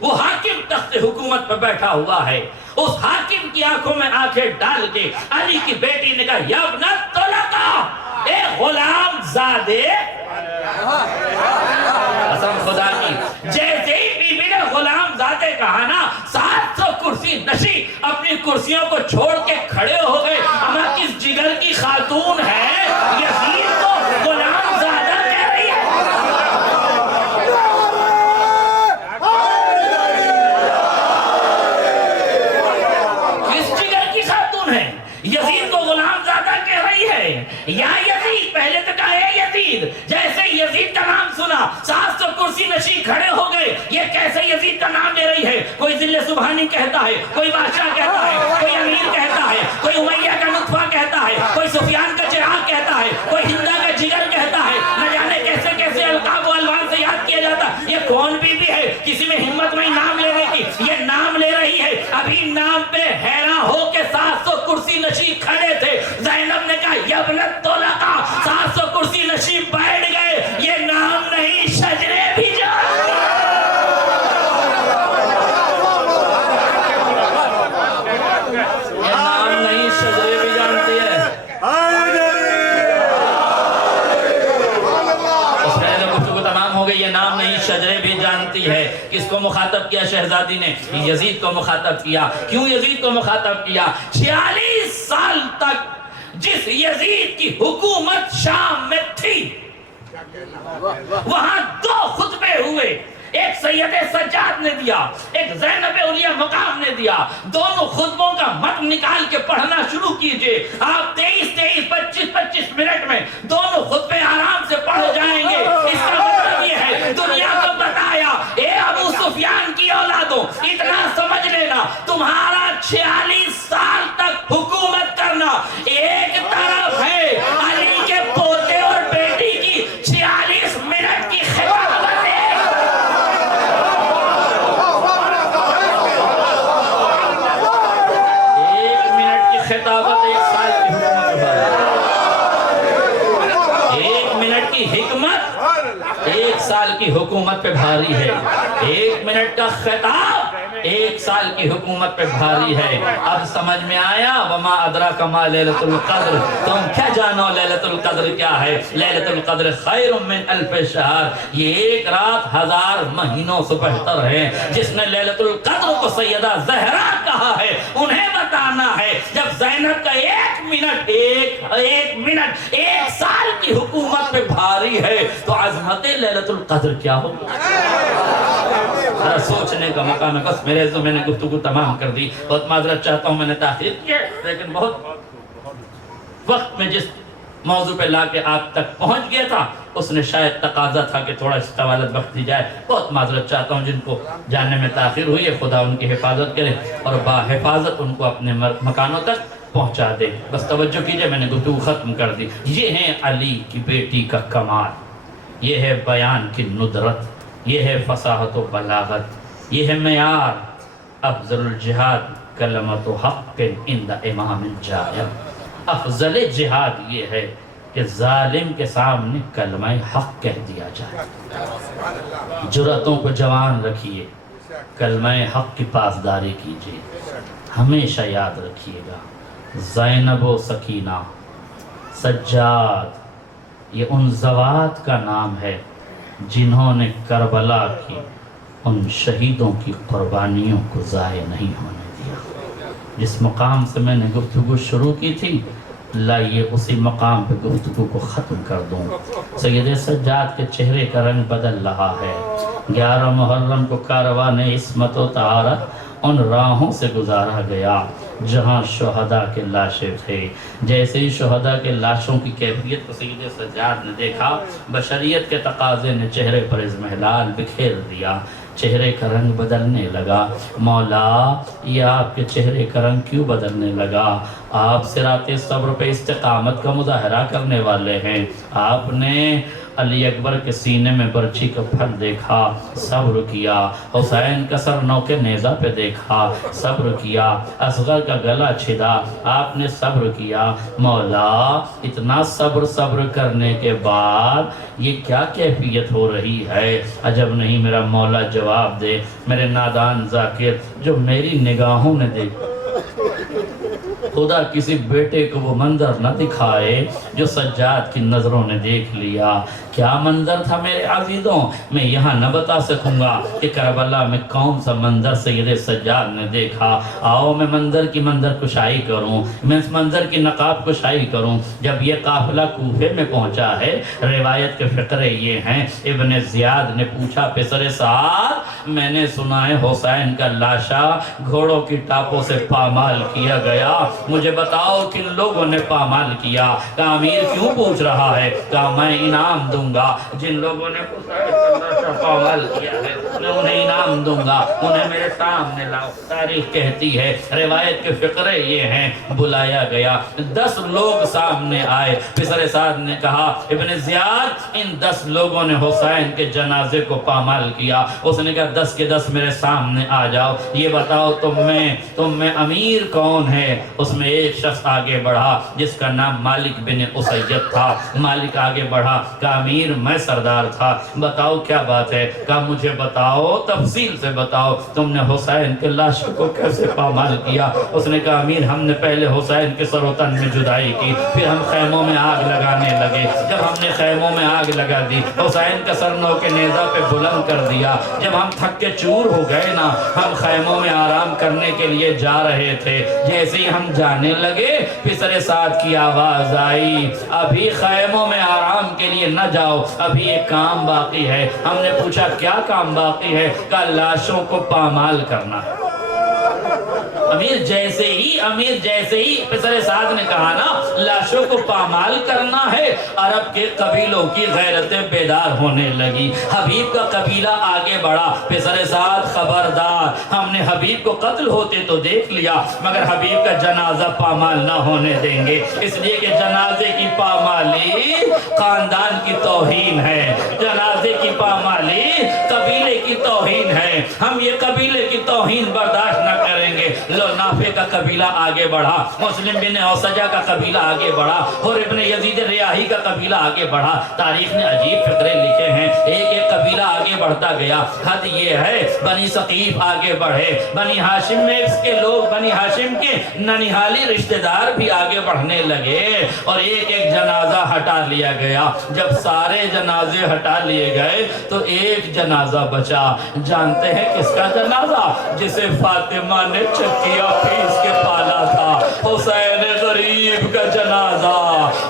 وہ حاکم تخت حکومت پر بیٹھا ہوا ہے، اس حاکم کی آنکھوں میں آنکھیں ڈال کے علی کی بیٹی نے کہا یا ابن الطلقاء، اے غلام زادے، قسم خدا کی، جیسے ہی بیوی نے غلام زادے کہا نا، 700 کرسی نشی اپنی کرسیوں کو چھوڑ کے کھڑے ہو گئے۔ اما کس جگر کی خاتون ہے، یزید کو غلام زادہ کہہ رہی ہے۔ کس جگر کی خاتون ہے، یزید کو غلام زادہ کہہ رہی ہے؟ یا یزید، پہلے تو کہا ہے یزید، جیسے یزید کا نام سنا 700 کرسی نشی کھڑے ہو گئے۔ یہ کیسے یزید کا نام لے رہی ہے؟ کوئی ذل سبحانی کہتا ہے، کوئی بادشاہ کہتا ہے، کوئی امیر کہتا ہے، کوئی امیہ کا نطفہ کہتا ہے، کوئی سفیان کا چراغ کہتا ہے، کوئی ہندا کا جگر کہتا ہے، نہ جانے کیسے کیسے القاب و الوان سے یاد کیا جاتا۔ یہ کون بی بی ہے کسی میں ہمت نہیں نام لینے کی؟ یہ نام لے رہی ہے۔ ابھی نام پہ حیران ہو کے 700 کرسی نشی کھڑے تھے، زینب نے کہا یا ابن الطلقاء، 700 کرسی نشی بیٹھ گئے، یہ نام نہیں شجرے بھی جانتے ہیں۔ یہ نام نہیں شجرے بھی جانتی ہے۔ اس میں گفتگو تمام ہو گئی، یہ نام نہیں شجرے بھی جانتی ہے۔ کس کو مخاطب کیا شہزادی نے؟ یزید کو مخاطب کیا۔ کیوں یزید کو مخاطب کیا؟ 46 سال تک جس یزید کی حکومت شام میں تھی وہاں 2 خطبے ہوئے، ایک سید سجاد نے دیا، ایک زینب اولیاء مقام نے دیا۔ دونوں خطبوں کا متن نکال کے پڑھنا شروع کیجئے، آپ 23 25 منٹ میں دونوں خطبے آرام سے پڑھ جائیں گے۔ اس کا مطلب یہ ہے دنیا کو بتایا، اے ابو سفیان کی اولادوں، اتنا سمجھ لینا، تمہارا 46 سال تک حکومت کرنا ایک طرف ہے، علی کے پوتے اور بیٹی کی 46 منٹ کی خطابت ہے۔ خطابت 1 سال کی حکومت ہے، 1 منٹ کی حکمت 1 سال کی حکومت پہ بھاری ہے، 1 منٹ کا خطاب 1 سال کی حکومت پہ بھاری ہے۔ اب سمجھ میں آیا وما ادراک ما لیلۃ القدر، تم کیا جانو لیلۃ القدر کیا ہے؟ لیلۃ القدر خیر من الف شہر، یہ 1 رات 1000 مہینوں سے بہتر ہے۔ جس نے لیلۃ القدر کو سیدہ زہرا کہا ہے انہیں بتانا ہے جب زینب کا 1 منٹ 1 سال کی حکومت پہ بھاری ہے تو عظمت لیلۃ القدر کیا ہوگی؟ ذرا سوچنے کا مقام ہے۔ بس میرے عزیزوں، میں نے گفتگو تمام کر دی، بہت معذرت چاہتا ہوں میں نے تاخیر کی، لیکن بہت وقت میں جس موضوع پہ لا کے آپ تک پہنچ گیا تھا اس نے شاید تقاضا تھا کہ تھوڑا استوالت وقت دی جائے۔ بہت معذرت چاہتا ہوں جن کو جاننے میں تاخیر ہوئی ہے، خدا ان کی حفاظت کرے اور باحفاظت ان کو اپنے مکانوں تک پہنچا دے۔ بس توجہ کیجئے، میں نے گفتگو ختم کر دی۔ یہ ہے علی کی بیٹی کا کمال، یہ ہے بیان کی ندرت، یہ ہے فصاحت و بلاغت، یہ ہے معیار افضل الجہاد کلمۃ حق عند امام جائر. افضل جہاد یہ ہے کہ ظالم کے سامنے کلمہ حق کہہ دیا جائے. جرأتوں کو جوان رکھیے، کلمہ حق کی پاسداری کیجیے. ہمیشہ یاد رکھیے گا زینب و سکینہ، سجاد، یہ ان زوات کا نام ہے جنہوں نے کربلا کی ان شہیدوں کی قربانیوں کو ضائع نہیں ہونے دیا. جس مقام سے میں نے گفتگو شروع کی تھی، لائیے اسی مقام پہ گفتگو کو ختم کر دوں. سید سجاد کے چہرے کا رنگ بدل رہا ہے. 11 محرم کو کاروان عصمت و طہارت ان راہوں سے گزارا گیا جہاں شہداء کے لاشیں تھے. جیسے ہی شہداء کے لاشوں کی کیفیت کو سید سجاد نے دیکھا، بشریت کے تقاضے نے چہرے پر اضمحلال بکھیر دیا. چہرے کا رنگ بدلنے لگا. مولا، یہ آپ کے چہرے کا رنگ کیوں بدلنے لگا؟ آپ صراط صبر پہ استقامت کا مظاہرہ کرنے والے ہیں. آپ نے علی اکبر کے سینے میں برچھی کا پھل دیکھا، صبر کیا. حسین کا سر نوکے نیزہ پہ دیکھا، صبر کیا. اصغر کا گلا چھدا، آپ نے صبر کیا. مولا، اتنا صبر کرنے کے بعد یہ کیا کیفیت ہو رہی ہے؟ عجب نہیں میرا مولا جواب دے. میرے نادان ذاکر، جو میری نگاہوں نے دیکھا، خدا کسی بیٹے کو وہ منظر نہ دکھائے جو سجاد کی نظروں نے دیکھ لیا. کیا منظر تھا میرے عزیزوں؟ میں یہاں نہ بتا سکوں گا کہ کربلا میں کون سا منظر سید سجاد نے دیکھا. آؤ میں منظر کی منظر کشائی کروں، میں اس منظر کی نقاب کشائی کروں. جب یہ قافلہ کوفے میں پہنچا ہے، روایت کے فقرے یہ ہیں. ابن زیاد نے پوچھا، پسر سعد، میں نے سنا ہے حسین کا لاشا گھوڑوں کی ٹاپوں سے پامال کیا گیا، مجھے بتاؤ کن لوگوں نے پامال کیا؟ کہا امیر کیوں پوچھ رہا ہے؟ کہا میں انعام دوں گا جن لوگوں نے پامال کیا ہے، میں انہیں انعام دوں گا. انہیں میرے سامنے لاؤ. تاریخ کہتی ہے، روایت کے فقرے یہ ہیں، بلایا گیا. 10 لوگ سامنے آئے. پسر سعد نے کہا، ابن زیاد، ان 10 لوگوں نے حسین کے جنازے کو پامال کیا. اس نے کہا 10 کے 10 میرے سامنے آ جاؤ. یہ بتاؤ تم میں امیر کون ہے؟ اس میں ایک شخص آگے بڑھا جس کا نام مالک بن اسید تھا. مالک آگے بڑھا، کہا امیر میں سردار تھا. بتاؤ کیا بات ہے؟ کہا مجھے بتاؤ، تفصیل سے بتاؤ، تم نے حسین کے لاش کو کیسے پامال کیا؟ اس نے کہا امیر ہم نے پہلے حسین کے سر و تن میں جدائی کی، پھر ہم خیموں میں آگ لگانے لگے. جب ہم نے خیموں میں آگ لگا دی، حسین کا سر نو کے نیزہ پہ بلند کر دیا. جب ہم تھک کے چور ہو گئے نا، ہم خیموں میں آرام کرنے کے لیے جا رہے تھے. جیسے ہی ہم جانے لگے، پسر سعد کی آواز آئی، ابھی خیموں میں آرام کے لیے نہ جاؤ، ابھی ایک کام باقی ہے. ہم نے پوچھا کیا کام باقی ہے؟ کہا لاشوں کو پامال کرنا. امیر جیسے ہی پسر سعد نے کہا نا لاشوں کو پامال کرنا ہے، عرب کے قبیلوں کی غیرتیں بیدار ہونے لگی. حبیب کا قبیلہ آگے بڑھا. پسر سعد خبردار، ہم نے حبیب کو قتل ہوتے تو دیکھ لیا، مگر حبیب کا جنازہ پامال نہ ہونے دیں گے. اس لیے کہ جنازے کی پامالی خاندان کی توہین ہے، جنازے کی پامالی قبیلے کی توہین ہے. ہم یہ قبیلے کی توہین برداشت نہ کریں گے. لو نافع کا قبیلہ آگے بڑھا، مسلم بن اوسجہ کا قبیلہ آگے بڑھا، اور ابن یزید ریاحی کا قبیلہ آگے بڑھا. تاریخ نے عجیب فقرے لکھے ہیں. ایک قبیلہ آگے بڑھتا گیا. حد یہ ہے بنی ثقیف آگے بڑھے، بنی ہاشم میں اس کے لوگ، بنی ہاشم کے ننیحالی رشتہ دار بھی آگے بڑھنے لگے، اور ایک جنازہ ہٹا لیا گیا. جب سارے جنازے ہٹا لیے گئے تو ایک جنازہ بچا. جانتے ہیں کس کا جنازہ؟ جسے فاطمہ نے چکیا پیس کے پالا تھا. حسین غریب کا جنازہ،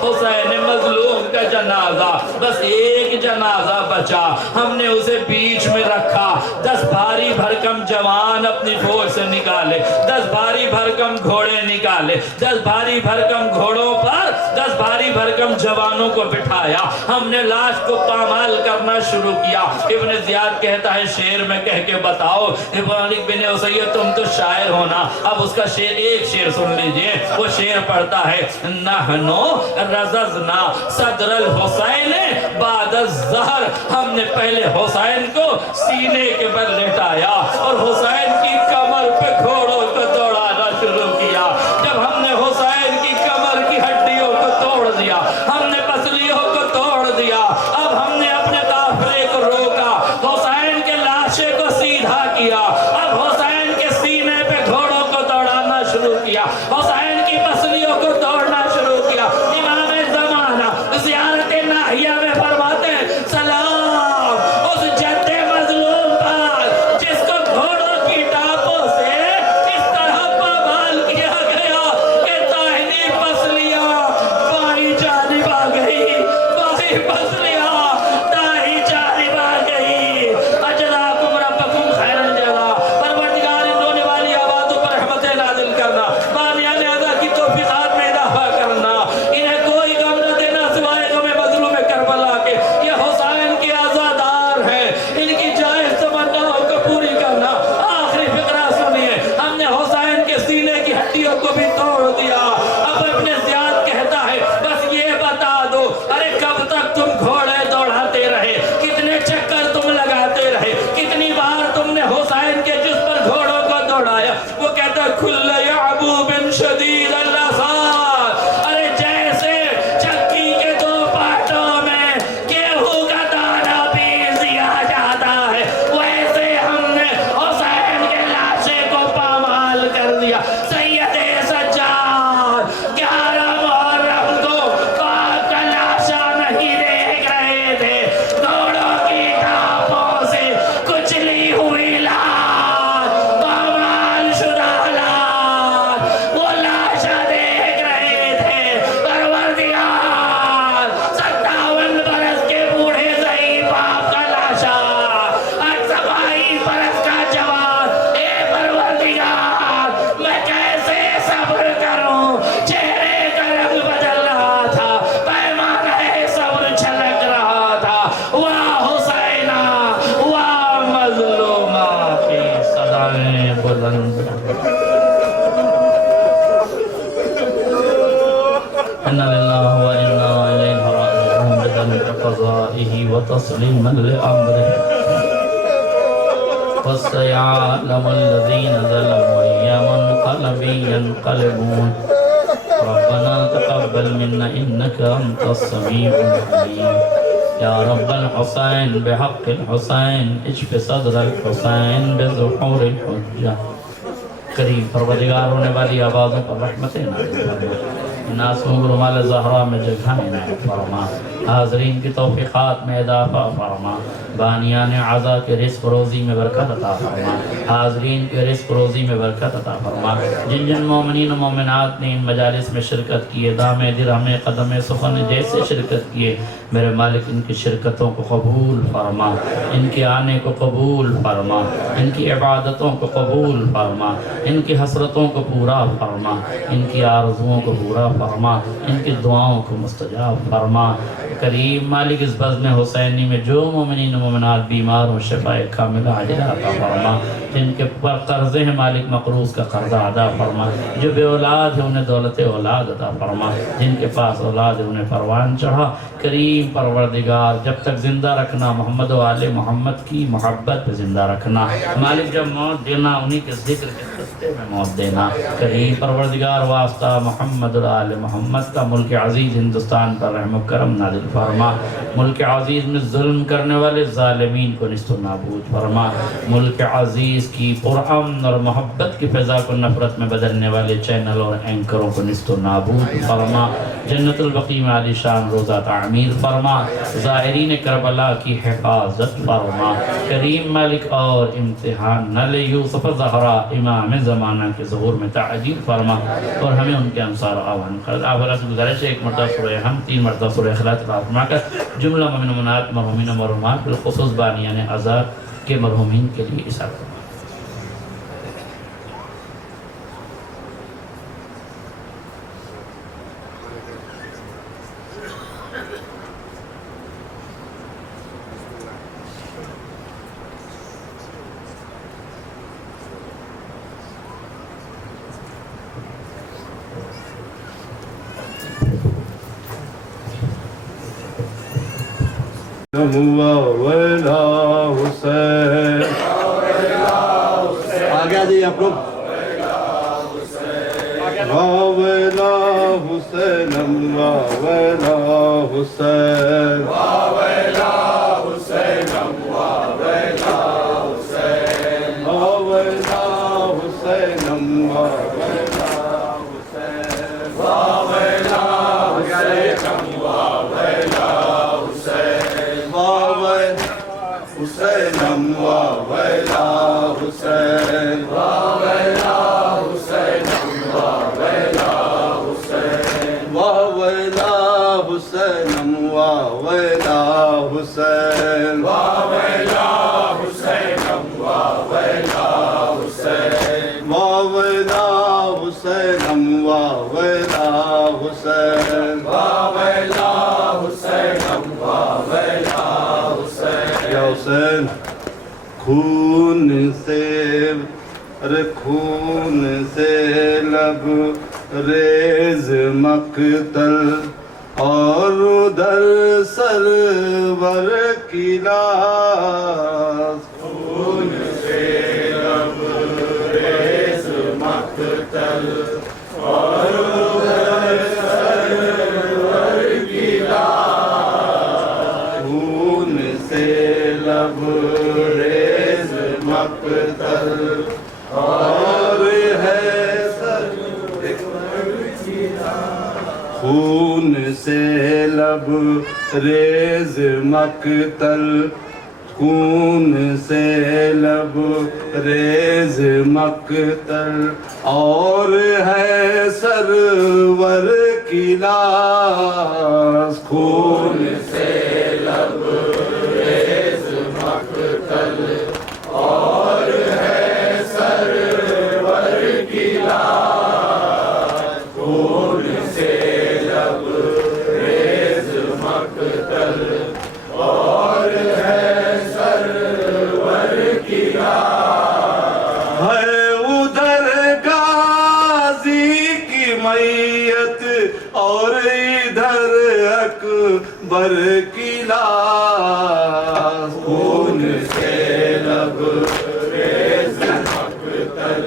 حسین مظلوم کا جنازہ. بس ایک جنازہ بچا. ہم نے اسے بیچ میں رکھا. 10 بھاری بھرکم جوان اپنی فوج سے نکالے، 10 بھاری بھرکم گھوڑے نکالے. 10 بھاری بھرکم گھوڑوں پر 10 بھاری بھرکم جوانوں کو بٹھایا، ہم نے لاش کو پامال کرنا شروع کیا۔ ابن زیاد کہتا ہے شعر میں کہہ کے بتاؤ، مالک بن اسید تم تو شاعر ہونا۔ اب اس کا شعر ایک شعر سن لیجئے، وہ شعر پڑھتا ہے نحنو رززنا صدر الحسین بعد الظہر، ہم نے پہلے حسین کو سینے کے بل لٹایا اور حسین کی کمر پہ گھوڑوں کو دوڑانا شروع کیا۔ جب ہم نے حسین کی کمر کی ہڈیوں کو توڑ دیا، ہم نے پسلیوں کو توڑ دیا، اب ہم نے اپنے قافلے کو روکا، حسین کے لاشے کو سیدھا کیا، اب حسین کے سینے پہ گھوڑوں کو دوڑانا شروع کیا، حسین کی پسلیوں کو توڑنا شروع کیا۔ امام زمانہ زیارت ناہیہ میں فرماتے ہیں سلام اس جد مظلوم پر جس کو گھوڑوں کی ٹاپوں سے اس طرح پامال کیا گیا کہ داہنی پسلیاں بائیں جانب آ گئی، بائیں پسلیاں دائیں جانب آ گئی۔ اجزاکم ربکم خیر الجزا، پروردگار ان رونے والی آوازوں پر رحمت نازل کرنا، بانیان ادا کی توفیقات میں اضافہ کرنا، انہیں کوئی غم نہ دینا سوائے غم مظلوم کربلا کے۔ یہ حسین کے عزادار ہیں، ان کی جائز تمناؤں کو پوری کرنا۔ آخری فقرہ سنیے، ہم نے حسین کے سینے کی ہڈیوں کو بھی توڑ دیا۔ اب ابن زیاد کہتا ہے بس یہ بتا دو، ارے کب تک تم گھوڑے دوڑاتے رہے، کتنے چکر تم لگاتے رہے، کتنی بار تم نے حسین کے جس پر گھوڑوں کو دوڑایا؟ وہ کہتا ہے کل یعبو بن شدید الاسار، ارے جیسے چکی کے دو پارٹوں میں گیہوں کا دانہ پیس دیا جاتا ہے، ویسے ہم نے حسین کے لاشے کو پامال کر دیا۔ سید سجاد 11 محرم کو پاک کا لاشا نہیں دیکھ رہے تھے، گھوڑوں کی ٹاپوں سے کچلی ہوئی لاش، پامال شدہ لاش، وہ لاشا دیکھ رہے تھے۔ پروردگار 57 برس کے بوڑھے ضعیف باپ کا لاشا، 28 برس کا جوان، اے پروردگار میں کیسے صبر کروں؟ چہرے کا رنگ بدل رہا تھا، پیمانہ صبر چھلک رہا تھا۔ واہ حسینہ، واہ مظلومہ کی صدائیں بلند، اِنَّ لِلَّهِ وَإِنَّا إِلَيْهِ رَاجِعُونَ بِذَنبِ قَضَائِهِ وَتَسْلِيمًا لِأَمْرِهِ وَسَيَعْلَمُ الَّذِينَ ظَلَمُوا أَيَّ مُنقَلَبٍ يَنقَلِبُونَ رَبَّنَا تَقَبَّلْ مِنَّا إِنَّكَ أَنْتَ السَّمِيعُ الْعَلِيمُ يا رب الحسین بحق الحسین اشف صدر الحسین بظہور الحجہ۔ کریم پروردگار ہونے والی آوازوں پر رحمتیں نازل فرما، ناسوں رمال زہرا میں جگہیں عنایت فرما، حاضرین کی توفیقات میں اضافہ فرما، بانیان عزا کے رزق روزی میں برکت عطا فرما، حاضرین کے رزق روزی میں برکت عطا فرما۔ جن جن مومنین و مومنات نے ان مجالس میں شرکت کیے، دام درہم قدم سخن جیسے شرکت کیے، میرے مالک ان کی شرکتوں کو قبول فرما، ان کے آنے کو قبول فرما، ان کی عبادتوں کو قبول فرما، ان کی حسرتوں کو پورا فرما، ان کی آرزوؤں کو پورا فرما، ان کی دعاؤں کو مستجاب فرما۔ کریم مالک اس بزم حسینی میں جو مومنین و مومنات بیمار ہوں شفاء کاملہ عاجلہ عطا فرما، جن کے پر قرضے ہیں مالک مقروض کا قرضہ ادا فرما، جو بے اولاد ہے انہیں دولت اولاد عطا فرما، جن کے پاس اولاد ہے انہیں پروان چڑھا۔ کریم پروردگار جب تک زندہ رکھنا، محمد و آل محمد کی محبت پہ زندہ رکھنا، مالک جب موت دینا انہی کے ذکر کے راستے میں موت دینا۔ کریم پروردگار واسطہ محمد و آل محمد کا ملک عزیز ہندوستان پر رحم و کرم نازل فرما، ملک عزیز میں ظلم کرنے والے ظالمین کو نیست و نابود فرما، ملک عزیز کی پرامن اور محبت کی فضا کو نفرت میں بدلنے والے چینل اور اینکروں کو نیست و نابود فرما، جنت البقیع میں عالی شان روضہ تعمیر فرما، زائرین کربلا کی حفاظت فرما۔ کریم مالک اور امتحان نل یوسف زہرا امام زمانہ کے ظہور میں تعجیل فرما، اور ہمیں ان کے انصار آوان قرد آبرہ سے گزارش ہے، ایک مرتبہ سورہ ہم، 3 مرتبہ سورہ اخلاص فرما کر جملہ مومن و مومنات مرحومین و مرحومات بالخصوص بانیان عزا کے مرحومین کے لیے اشارہ فرما۔ ویلا حسین. آگے آ جائیے آپ لوگ. ویلا حسین ویلا حسین. ویلا حسین ویلا حسین. ویلا حسین ویلا حسین. ویلا حسین ویلا حسین. حسین ویلا حسین. ویلا حسین ویلا حسین. ویلا حسین ویلا حسین. ویلا حسین ویلا حسین. ویلا حسین ویلا حسین. ویلا حسین ویلا حسین. یا حسین خون سے ارے خون سے لب ریز مقتل اور ادھر سرور کی لاش. خون سے لب ریز مقتل اور ادھر سرور کی لاش. خون سے لب ریز مقتل اور ہے سر. خون سے لب ریز مقتل. خون سے لب ریز مقتل اور ہے سرور کی لاش. خون سے لب ریز مقتل اور ہے سرور کی لاش. خون سے لب ریز مقتل اور ہے سرور کی لاش. ہے ادھر غازی کی میت اور ادھر اکبر کی لاش. خون سے لب ریز مقتل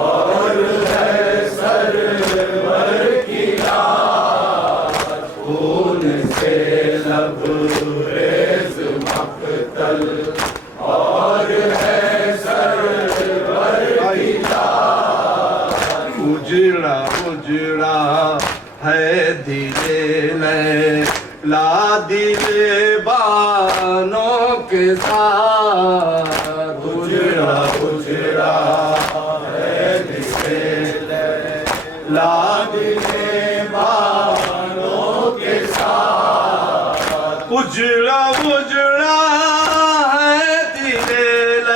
اور ہے سرور کی لاش. خون سے لب ریز مقتل اور ہے سرور کی لاش. اجڑا اجڑا ہے دل لا دل بانوں کے ساتھ. اجڑا اجڑا ہے دل لا دل بانوں کے ساتھ. اجڑا اجڑا ہے دل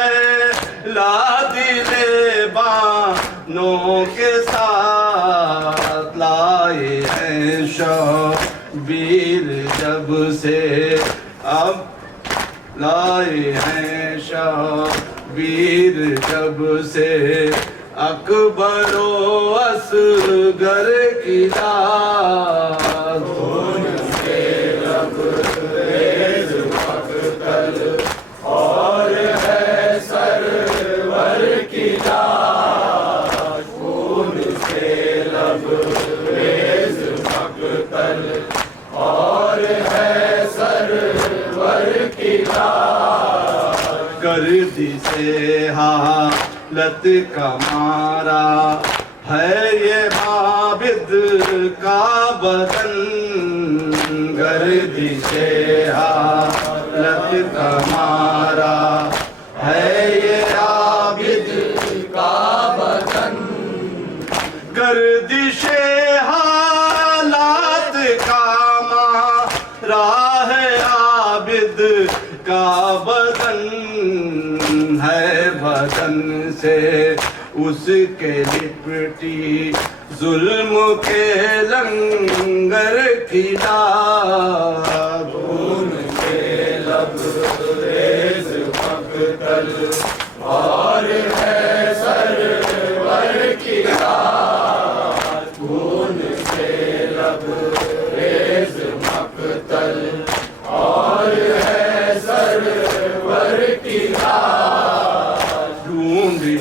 لا دل بانوں کے ساتھ. لائے ہیں شبیر جب سے اب لائے ہیں شبیر جب سے اکبر و اصغر کی لاش. خون سے لب ریز مقتل اور ہے سرور کی لاش. خون سے لب ریز مقتل اور ہے سرور کی لاش. گردی سے حالت کا مارا ہے یہ عابد کا بدن. گردی سے حالت کا مارا ہے یہ عابد کا بدن. گردش حالات کا مارا ہے عابد کا بدن. ہے بدن سے اس کے لپٹی ظلم کے لنگر کی لاش. خون سے لب ریز مقتل اور ہے سرور کی لاش. خون سے لب ریز مقتل اور ہے